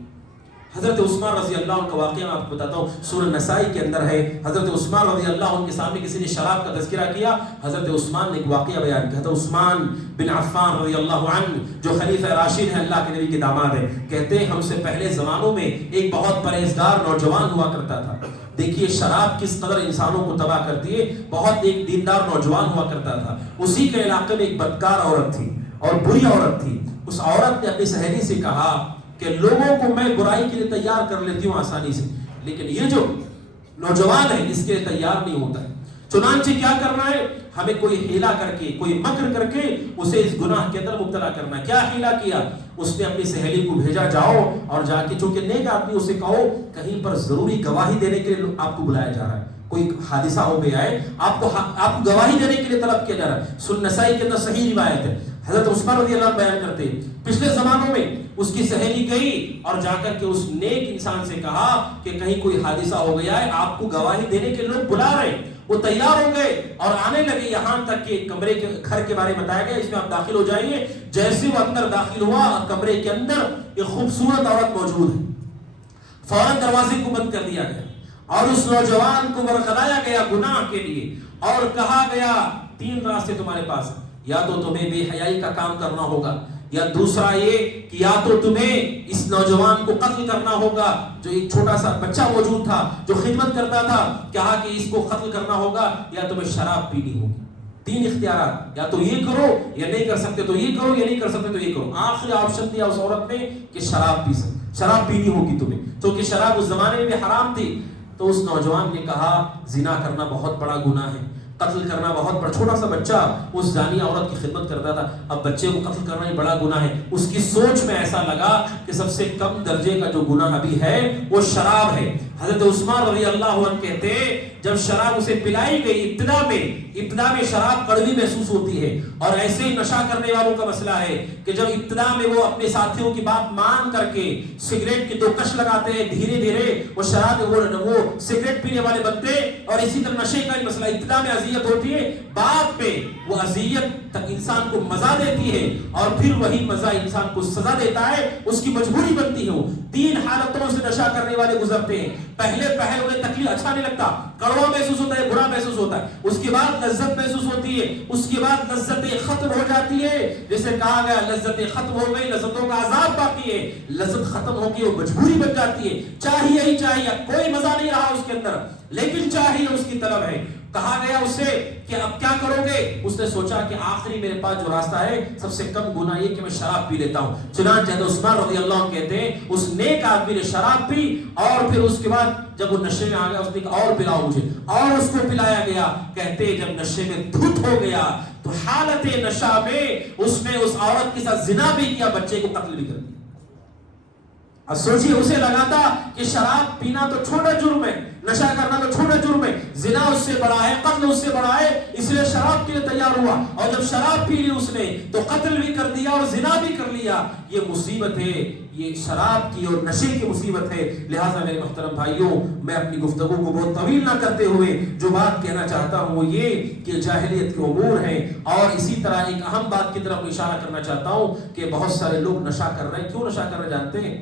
حضرت عثمان رضی اللہ عنہ کا واقعہ میں آپ کو بتاتا ہوں, سورہ نسائی کے اندر ہے. حضرت عثمان رضی اللہ عنہ کے سامنے کسی نے شراب کا تذکرہ کیا, حضرت عثمان نے ایک واقعہ بیان کیا. حضرت عثمان بن عفان رضی اللہ عنہ جو خلیفہ راشد ہیں, اللہ کے نبی کے داماد ہیں, کہتے ہیں ہم سے پہلے زمانوں میں ایک بہت پرہیزگار نوجوان ہوا کرتا تھا. دیکھیے شراب کس قدر انسانوں کو تباہ کرتی ہے. بہت ایک دیندار نوجوان ہوا کرتا تھا, اسی کے علاقے میں ایک بدکار عورت تھی اور بری عورت تھی. اس عورت نے اپنی سہیلی سے کہا کہ لوگوں کو میں برائی کے لیے تیار کر لیتی ہوں آسانی سے, لیکن یہ جو نوجوان ہے اس کے لیے تیار نہیں ہوتا ہے. چنانچہ کیا کرنا ہے, ہمیں کوئی حیلہ کر کے, کوئی مکر کر کے اسے اس گناہ کے اندر مبتلا کرنا ہے. کیا حیلہ کیا, اس نے اپنی سہیلی کو بھیجا جاؤ اور جا کے, چونکہ نیک آدمی, اسے کہو کہیں پر ضروری گواہی دینے کے لیے آپ کو بلایا جا رہا ہے, کوئی حادثہ ہو گیا ہے, آپ کو گواہی دینے کے لیے طلب کیا جا رہا ہے. سنن نسائی کے اندر صحیح روایت ہے. حضرت عثمان رضی اللہ عنہ بیان کرتے ہیں پچھلے زمانوں میں اس کی سہیلی گئی اور جا کر کے اس نیک انسان سے کہا کہ کہیں کوئی حادثہ ہو گیا ہے, آپ کو گواہی دینے کے لوگ بلا رہے ہیں. وہ تیار ہو گئے اور آنے لگے, یہاں تک کہ کمرے کے گھر کے بارے میں بتایا گیا اس میں آپ داخل ہو جائیے. جیسے وہ اندر داخل ہوا, کمرے کے اندر ایک خوبصورت عورت موجود ہے. فوراً دروازے کو بند کر دیا گیا اور اس نوجوان کو ورغلایا گیا گناہ کے لیے, اور کہا گیا 3 راستے تمہارے پاس, یا تو تمہیں بے حیائی کا کام کرنا ہوگا, یا دوسرا یہ کہ یا تو تمہیں اس نوجوان کو قتل کرنا ہوگا. جو ایک چھوٹا سا بچہ موجود تھا جو خدمت کرتا تھا, کہا کہ اس کو قتل کرنا ہوگا, یا تمہیں شراب پینی ہوگی. 3 اختیارات, یا تو یہ کرو, یا نہیں کر سکتے تو یہ کرو, یا نہیں کر سکتے تو یہ کرو. آخری آپشن دیا اس عورت نے کہ شراب پینی ہوگی تمہیں, کیونکہ شراب اس زمانے میں بھی حرام تھی. تو اس نوجوان نے کہا زنا کرنا بہت بڑا گناہ ہے, قتل کرنا بہت بڑا, چھوٹا سا بچہ اس زانی عورت کی خدمت کرتا تھا, اب بچے کو قتل کرنا ہی بڑا گناہ ہے. اس کی سوچ میں ایسا لگا کہ سب سے کم درجے کا جو گناہ ابھی ہے وہ شراب ہے. حضرت عثمان رضی اللہ عنہ کہتے ہیں جب شراب اسے پلائی گئی, ابتدا میں شراب کڑوی محسوس ہوتی ہے, اور ایسے ہی نشہ کرنے والوں کا مسئلہ ہے کہ جب ابتدا میں وہ اپنے ساتھیوں کی بات مان کر کے سگریٹ کی 2 کش لگاتے ہیں, دھیرے دھیرے وہ شراب وہ سگریٹ پینے والے بنتے, اور اسی طرح نشے کا مسئلہ, ابتدا میں اذیت ہوتی ہے, بعد میں وہ اذیت تک انسان کو مزہ دیتی ہے, اور پھر وہی مزہ انسان کو سزا دیتا ہے, اس کی مجبوری بنتی ہے. وہ 3 حالتوں سے نشہ کرنے والے گزرتے ہیں. پہلے انہیں تکلیف اچھا نہیں لگتا, کڑوا محسوس ہوتا ہے, برا محسوس ہوتا ہے. اس کے بعد لذت محسوس ہوتی ہے, اس کے بعد لذتیں ختم ہو جاتی ہے. جیسے کہا گیا لذتیں ختم ہو گئی, لذتوں کا عذاب باقی ہے. لذت ختم ہو گئی, وہ مجبوری بن جاتی ہے, چاہیے ہی چاہیے, کوئی مزہ نہیں رہا اس کے اندر, لیکن چاہیے اس کی طلب ہے. کہا گیا اسے کہ اب کیا کرو گے؟ اس نے سوچا کہ آخری میرے پاس جو راستہ ہے سب سے کم گناہ یہ کہ میں شراب پی لیتا ہوں. چنانچہ حضرت عثمان رضی اللہ عنہ کہتے ہیں اس نیک آدمی نے شراب پی اور پھر اس کے بعد جب وہ نشے میں آ گیا اس نے کہا اور پلاؤ مجھے، اور اس کو پلایا گیا. کہتے ہیں جب نشے میں دھت ہو گیا تو حالت نشہ میں اس نے اس عورت کے ساتھ زنا بھی کیا، بچے کو قتل بھی کر دیا. اب سوچیے اسے لگا تھا کہ شراب پینا تو چھوٹا جرم ہے، نشہ کرنا تو چھوٹا جرم ہے، زنا اس سے بڑا ہے، قتل اس سے بڑا ہے، اس لیے شراب کے لیے تیار ہوا. اور جب شراب پی لی اس نے تو قتل بھی کر دیا اور زنا بھی کر لیا. یہ مصیبت ہے، یہ شراب کی اور نشے کی مصیبت ہے. لہٰذا میرے محترم بھائیوں، میں اپنی گفتگو کو بہت طویل نہ کرتے ہوئے جو بات کہنا چاہتا ہوں وہ یہ کہ جاہلیت کے امور ہیں. اور اسی طرح ایک اہم بات کی طرف اشارہ کرنا چاہتا ہوں کہ بہت سارے لوگ نشہ کر رہے ہیں. کیوں نشہ کر رہے جانتے ہیں؟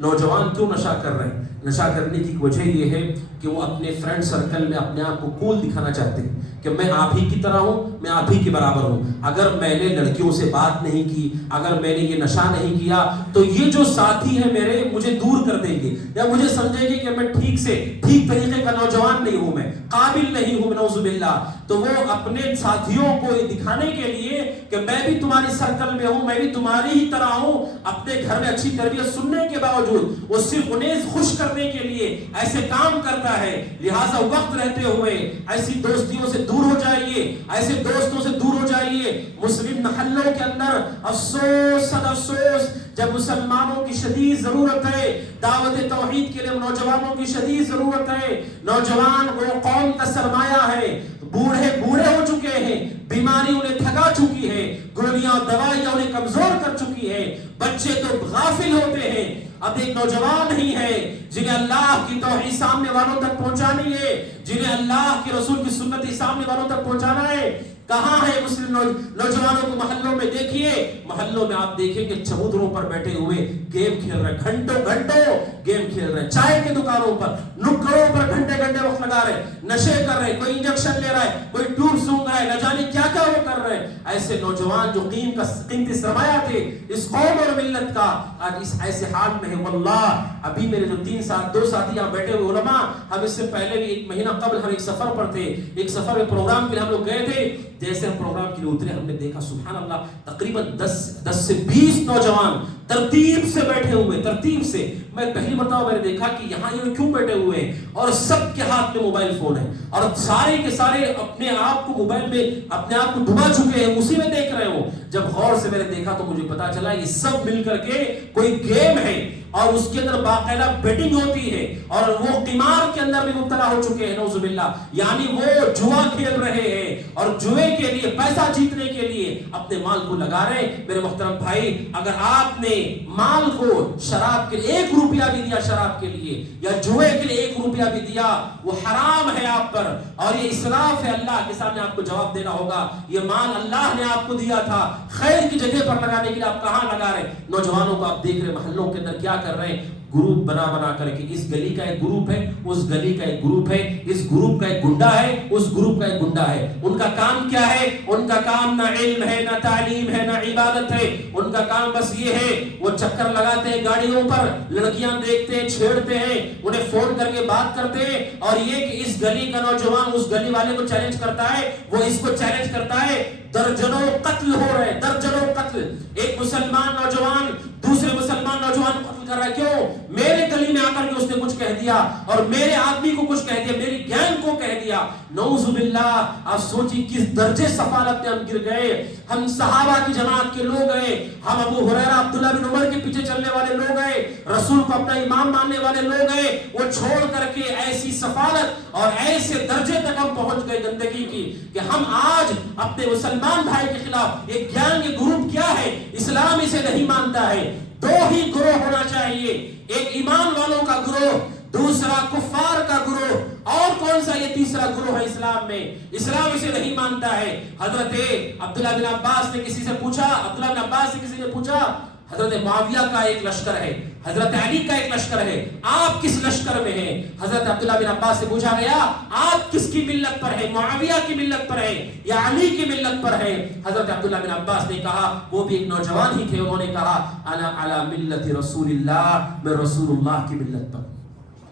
نوجوان کیوں نشہ کر رہے ہیں؟ نشہ کرنے کی وجہ یہ ہے کہ وہ اپنے فرینڈ سرکل میں اپنے آپ کو کول دکھانا چاہتے ہیں کہ میں آپ ہی کی طرح ہوں، میں آپ ہی کے برابر ہوں. اگر میں نے لڑکیوں سے بات نہیں کی، اگر میں نے یہ نشہ نہیں کیا تو یہ جو ساتھی ہیں میرے مجھے دور کر دیں گے یا مجھے سمجھیں گے کہ میں ٹھیک طریقے کا نوجوان نہیں ہوں، میں قابل نہیں ہوں، نعوذ باللہ. تو وہ اپنے ساتھیوں کو یہ دکھانے کے لیے کہ میں بھی تمہاری سرکل میں ہوں، میں بھی تمہاری ہی طرح ہوں، اپنے گھر میں اچھی تربیت سننے کے باوجود وہ صرف انہیں خوش کرنے کے لیے ایسے کام کرتا ہے. لہٰذا وقت رہتے ہوئے ایسی دوستیوں سے دور ہو جائیے، ایسے دوستوں سے دور ہو جائیے. مسلم محلوں کے اندر افسوس صد افسوس، جب مسلمانوں کی شدید ضرورت ہے، دعوت توحید کے لیے نوجوانوں کی شدید ضرورت ہے. نوجوان وہ قوم کا سرمایہ ہے. بوڑھے ہو چکے ہیں، بیماری انہیں تھکا چکی ہے، گولیاں اور دوائیاں انہیں کمزور کر چکی ہے، بچے تو غافل ہوتے ہیں. اب ایک نوجوان نہیں ہے جنہیں اللہ کی توحید سامنے والوں تک پہنچانی ہے، جنہیں اللہ کے رسول کی سنت سامنے والوں تک پہنچانا ہے. کہاں ہے مسلم نوجوانوں کو؟ محلوں میں دیکھیے، محلوں میں آپ دیکھیں کہ چبوتروں پر بیٹھے ہوئے گیم کھیل رہے، گھنٹوں گیم کھیل رہے، چائے کی دکانوں پر نکڑوں پر گھنٹے وقت لگا رہے، نشے کر رہے، کوئی انجیکشن لے رہا ہے، کوئی ٹیوب سونگ رہا ہے، نہ جانے کیا وہ کر رہے ہیں. ایسے نوجوان جو قیمتی سرمایہ تھے اس قوم اور ملت کا، آج اس ایسے حال میں ہے. واللہ ابھی میرے جو 2 ساتھی یہاں بیٹھے ہوئے علماء، ہم اس سے پہلے بھی 1 مہینہ قبل ہم ایک سفر پر تھے، ایک سفر میں پروگرام کے لیے ہم لوگ گئے تھے. جیسے ہم پروگرام کے لیے اترے ہم نے دیکھا سبحان اللہ تقریباً 10 سے 20 نوجوان ترتیب سے بیٹھے ہوئے، ترتیب سے. میں پہلی مرتبہ میں نے دیکھا کہ یہاں یہ کیوں بیٹھے ہوئے ہیں، اور سب کے ہاتھ میں موبائل فون ہے، اور سارے کے سارے اپنے آپ کو موبائل میں اپنے آپ کو ڈبا چکے ہیں، اسی میں دیکھ رہے ہو. جب غور سے میں نے دیکھا تو مجھے پتا چلا یہ سب مل کر کے کوئی گیم ہے اور اس کے اندر باقاعدہ بیٹنگ ہوتی ہے، اور وہ قمار کے اندر بھی مبتلا ہو چکے ہیں نعوذ باللہ. یعنی وہ جوا کھیل رہے ہیں اور جوئے کے لیے، پیسہ جیتنے کے لیے اپنے مال کو لگا رہے ہیں. میرے محترم بھائی، اگر آپ نے مال کو شراب کے لیے 1 روپیہ بھی دیا، شراب کے لیے یا جوئے کے لیے 1 روپیہ بھی دیا، وہ حرام ہے آپ پر، اور یہ اسراف ہے. اللہ کے سامنے آپ کو جواب دینا ہوگا. یہ مال اللہ نے آپ کو دیا تھا، خیر کی جگہ پر لگانے کے لیے آپ کہاں لگا رہے؟ نوجوانوں کو آپ دیکھ رہے محلوں کے اندر کیا کر رہے ہیں، گروپ بنا کر کے اس گلی کا ایک گروپ ہے، اس گلی کا ایک گروپ ہے، اس گروپ کا ایک گنڈا ہے، اس گروپ کا ایک گنڈا ہے. ان کا کام کیا ہے؟ ان کا کام نہ علم ہے، نہ تعلیم ہے، نہ عبادت ہے. ان کا کام بس یہ ہے، وہ چکر لگاتے ہیں گاڑیوں پر، لڑکیاں دیکھتے ہیں، چھیڑتے ہیں، انہیں فون کر کے بات کرتے ہیں، اور یہ کہ اس گلی کا نوجوان اس گلی والے کو چیلنج کرتا ہے، وہ اس کو چیلنج کرتا ہے. درجنوں قتل ہو رہے ہیں، درجنوں قتل. ایک مسلمان نوجوان دوسرے مسلمان نوجوان کو قتل کر رہا ہے. کیوں؟ میرے گلی میں آ کر کے اس نے کچھ کہہ دیا، اور میرے آدمی کو کچھ کہہ دیا، میری گینگ کو کہہ دیا. نعوذ باللہ. آپ سوچی کس درجے سفالت میں ہم گر گئے. ہم صحابہ کی جماعت کے لوگ ہیں، ہم ابو ہریرہ عبداللہ بن عمر کے پیچھے چلنے والے لوگ ہیں، رسول کو اپنا امام ماننے والے لوگ ہیں. وہ چھوڑ کر کے ایسی سفالت اور ایسے درجے تک ہم پہنچ گئے گندگی کی کہ ہم آج اپنے مسلمان بھائی کے خلاف ایک گینگ، ایک گروپ کیا ہے، اسلام اسے نہیں مانتا ہے. 2 ہی گروہ ہونا چاہیے، ایک ایمان والوں کا گروہ، دوسرا کفار کا گروہ. اور کون سا؟ یہ تیسرا گروہ ہے اسلام میں، اسلام اسے نہیں مانتا ہے. حضرت عبداللہ بن عباس نے کسی سے پوچھا، حضرت معاویہ کا ایک لشکر ہے، حضرت علی کا ایک لشکر ہے، آپ کس لشکر میں ہیں؟ حضرت عبداللہ بن عباس سے پوچھا گیا آپ کس کی ملت پر ہیں، معاویہ کی ملت پر ہیں یا علی کی ملت پر ہیں؟ حضرت عبداللہ بن عباس نے کہا، وہ بھی ایک نوجوان ہی تھے، انہوں نے کہا انا علی ملت رسول اللہ، میں رسول اللہ کی ملت پر.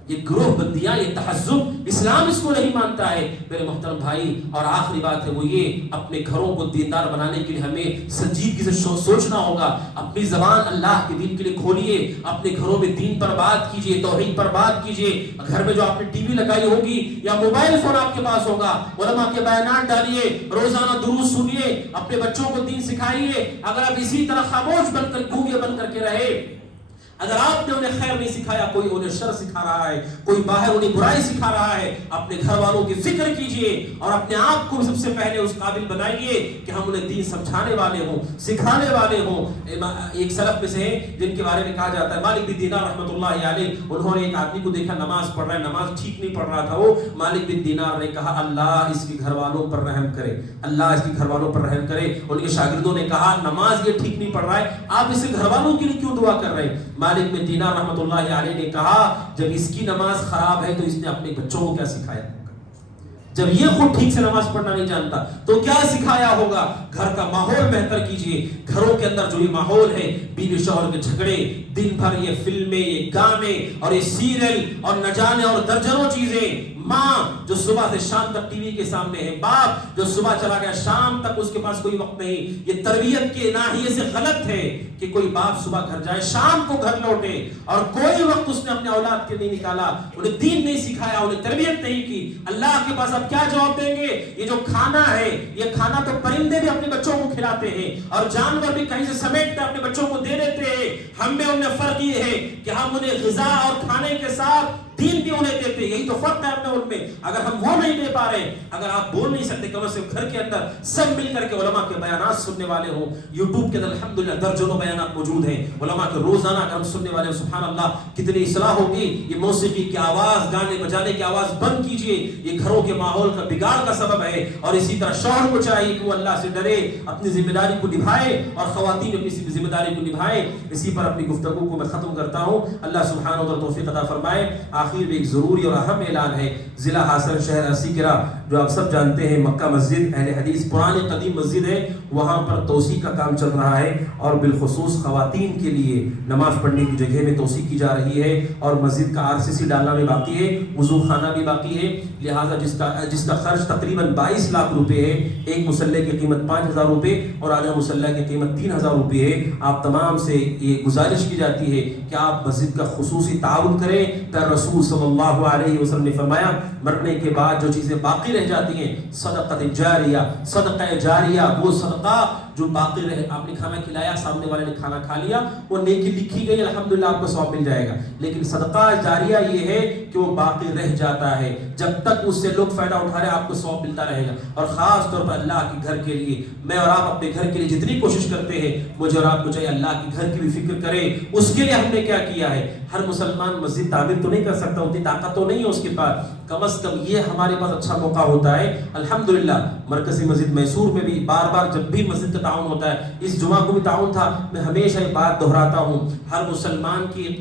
یہ گروہ بندیاں، یہ تحزب، اسلام اس کو نہیں مانتا ہے میرے محترم بھائی۔ اور آخری بات ہے وہ یہ، اپنے گھروں کو دیندار بنانے کے لیے ہمیں سنجیدگی سے سوچنا ہوگا۔ اپنی زبان اللہ کے دین کے لیے کھولیے، اپنے گھروں میں دین پر بات کیجیے، توحید پر بات کیجیے۔ گھر میں جو آپ نے ٹی وی لگائی ہوگی یا موبائل فون آپ کے پاس ہوگا، علماء کے بیانات ڈالیے، روزانہ دروس سنیے، اپنے بچوں کو دین سکھائیے۔ اگر آپ اسی طرح خاموش بن کر، گونگے بن کر کے رہے، اگر آپ نے انہیں خیر نہیں سکھایا، کوئی انہیں شر سکھا رہا ہے، کوئی باہر انہیں برائی سکھا رہا ہے، اپنے گھر والوں کی فکر کیجئے اور اپنے آپ کو سب سے پہلے اس قابل بنائیے کہ ہم انہیں دین سمجھانے والے ہوں، سکھانے والے ہوں۔ ایک سلف میں سے ہیں جن کے بارے میں کہا جاتا ہے، مالک بن دینار رحمۃ اللہ علیہ، انہوں نے ایک آدمی کو دیکھا نماز پڑھ رہا ہے، نماز ٹھیک نہیں پڑھ رہا تھا وہ۔ مالک بن دینار نے کہا اللہ اس کے گھر والوں پر رحم کرے، اللہ اس کے گھر والوں پر رحم کرے۔ ان کے شاگردوں نے کہا نماز یہ ٹھیک نہیں پڑھ رہا ہے، آپ اس کے گھر والوں کے لیے کیوں دعا کر رہے ہیں؟ مالک بن دینار رحمۃ اللہ علیہ نے کہا جب اس کی نماز خراب ہے تو اس نے اپنے بچوں کو کیا سکھایا؟ جب یہ خود ٹھیک سے نماز پڑھنا نہیں جانتا تو کیا سکھایا ہوگا؟ گھر کا ماحول بہتر کیجئے۔ گھروں کے اندر جو یہ ماحول ہے، بیوی شوہر کے جھگڑے، دن بھر یہ فلمیں، یہ گانے اور یہ سیریل اور نہ جانے اور درجنوں چیزیں، ماں جو صبح سے شام تک ٹی وی کے سامنے ہے، باپ جو صبح چلا گیا شام تک اس کے پاس کوئی وقت نہیں۔ یہ تربیت کے ناحیے سے غلط ہے کہ کوئی باپ صبح گھر جائے، شام کو گھر لوٹے اور کوئی وقت اس نے اپنے اولاد کے نہیں نکالا، انہیں دین نہیں سکھایا، انہیں تربیت نہیں کی۔ اللہ کے پاس اب کیا جواب دیں گے؟ یہ جو کھانا ہے، یہ کھانا تو پرندے بھی اپنے بچوں کو کھلاتے ہیں اور جانور بھی کہیں سے سمیٹ کر اپنے بچوں کو دے دیتے ہیں۔ ہم میں انہیں فرق یہ ہے کہ ہم انہیں غذا اور کھانے کے ساتھ دین بھی انہیں دیتے، یہی تو فرق ہے اپنے ان میں۔ اگر ہم وہ نہیں دے پا رہے، اگر آپ بول نہیں سکتے، کم از کم گھر کے اندر سب مل کر کے علماء کے بیانات سننے والے ہوں۔ یوٹیوب کے اندر الحمدللہ درجنوں بیانات موجود ہیں علماء کے، روزانہ اگر ہم سننے والے ہیں، سبحان اللہ کتنی اصلاح ہوگی۔ یہ موسیقی کی آواز، گانے بجانے کی آواز بند کیجئے، یہ گھروں کے ماحول کا بگاڑ کا سبب ہے۔ اور اسی طرح شوہر کو چاہیے کہ وہ اللہ سے ڈرے، اپنی ذمہ داری کو نبھائے، اور خواتین اپنی ذمہ داری کو نبھائے۔ اسی پر اپنی گفتگو کو میں ختم کرتا ہوں۔ اللہ سبحانہ و تعالیٰ توفیق عطا فرمائے۔ آخر میں ایک ضروری اور اہم اعلان ہے، ضلع حسن شہر عسیکرہ جو آپ سب جانتے ہیں، مکہ مسجد اہل حدیث پرانی قدیم مسجد ہے، وہاں پر توسیع کا کام چل رہا ہے، اور بالخصوص خواتین کے لیے نماز پڑھنے کی جگہ میں توسیع کی جا رہی ہے، اور مسجد کا RCC ڈالنا بھی باقی ہے، وضو خانہ بھی باقی ہے، لہٰذا جس کا خرچ تقریباً 22 لاکھ روپے ہے۔ ایک مسلح کی قیمت 5,000 روپے اور آدھا مسلح کی قیمت 3,000 روپے ہے۔ آپ تمام سے یہ گزارش کی جاتی ہے کہ آپ مسجد کا خصوصی تعاون کریں۔ در رسول صلی اللہ علیہ وسلم نے فرمایا مرنے کے بعد جو چیزیں باقی رہ جاتی ہیں، صدقہ جاریہ، صدقہ جاریہ، وہ صدقہ جو باقی رہے، آپ نے کھانا کھلایا، سامنے والے نے کھانا کھا لیا، وہ نیکی لکھی گئی، الحمدللہ آپ کو ثواب مل جائے گا۔ لیکن صدقہ جاریہ یہ ہے کہ وہ باقی رہ جاتا ہے، جب تک اس سے لوگ فائدہ اٹھا رہے آپ کو ثواب ملتا رہے گا۔ اور خاص طور پر اللہ کے گھر کے لیے میں اور آپ اپنے گھر کے لیے جتنی کوشش کرتے ہیں، مجھے اور آپ کو چاہیے اللہ کے گھر کی بھی فکر کریں۔ اس کے لیے ہم نے کیا کیا ہے؟ ہر مسلمان مسجد تعمیر تو نہیں کر سکتا، اتنی طاقت تو نہیں ہے اس کے پاس، کم از کم یہ ہمارے پاس اچھا موقع ہوتا ہے۔ الحمدللہ مرکزی مسجد میسور میں بھی بار بار جب بھی مسجد کا تعاون ہوتا ہے، اس جمعہ کو بھی تعاون تھا، میں ہمیشہ یہ بات دہراتا ہوں، ہر مسلمان کی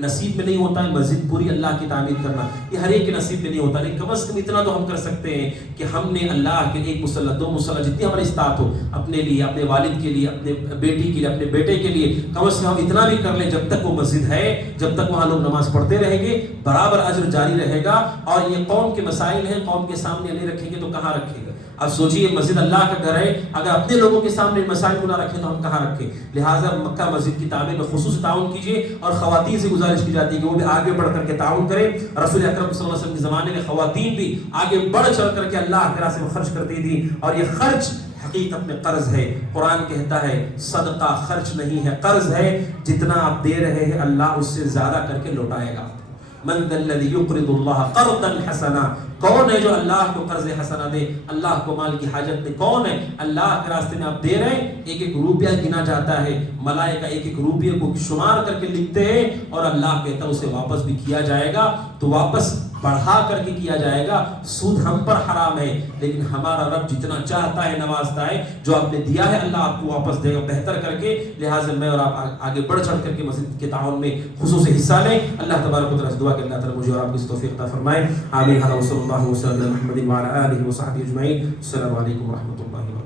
نصیب میں نہیں ہوتا ہے مسجد پوری اللہ کی تعمیر کرنا، یہ ہر ایک کے نصیب میں نہیں ہوتا، لیکن کم از کم اتنا تو ہم کر سکتے ہیں کہ ہم نے اللہ کے ایک مصلی، 2 مصلی، جتنی ہماری استطاعت ہو، اپنے لیے، اپنے والد کے لیے، اپنے بیٹی کے لیے، اپنے بیٹے کے لیے، کم از کم ہم اتنا بھی کر لیں، جب تک وہ مسجد ہے، جب تک وہاں لوگ نماز پڑھتے رہیں گے، برابر اجر جاری رہے گا۔ اور یہ قوم کے مسائل ہیں، قوم کے سامنے نہیں رکھیں گے تو کہاں رکھیں گے؟ اب سوچئے مسجد اللہ کا گھر ہے، اگر اپنے لوگوں کے سامنے مسائل کو نہ رکھیں تو ہم کہاں رکھیں؟ لہٰذا مکہ مسجد کی تعمیر میں خصوصی تعاون کیجیے، اور خواتین سے گزارش کی جاتی ہے کہ وہ بھی آگے بڑھ کر کے تعاون کریں۔ رسول اکرم صلی اللہ علیہ وسلم کے زمانے میں خواتین بھی آگے بڑھ چڑھ کر کے اللہ کے راستے میں خرچ کرتی تھی، اور یہ خرچ حقیقت میں قرض ہے۔ قرآن کہتا ہے صدقہ خرچ نہیں ہے، قرض ہے، جتنا آپ دے رہے ہیں اللہ اس سے زیادہ کر کے لوٹائے گا۔ من ذا الذی یقرض اللہ قرضا حسنا، کون ہے جو اللہ کو قرض حسنا دے؟ اللہ کو مال کی حاجت میں کون ہے؟ اللہ کے راستے میں آپ دے رہے ہیں، ایک ایک روپیہ گنا جاتا ہے، ملائکہ ایک ایک روپیہ کو شمار کر کے لکھتے ہیں، اور اللہ کہتا ہے اسے واپس بھی کیا جائے گا، تو واپس بڑھا کر کے کیا جائے گا۔ سود ہم پر حرام ہے، لیکن ہمارا رب جتنا چاہتا ہے نوازتا ہے، جو آپ نے دیا ہے اللہ آپ کو واپس دے گا بہتر کر کے۔ لہٰذا میں اور آپ آگے بڑھ چڑھ کر کے مسجد کے تعاون میں خصوصی حصہ لیں۔ اللہ تبارک و تعالیٰ سے دعا کہ اللہ تعالیٰ مجھے اور آپ کو اس توفیق عطا فرمائے، آمین۔ صلی اللہ وسلم محمد وعلی آلہ وصحبہ اجمعین۔ السلام علیکم ورحمۃ اللہ وبرکاتہ۔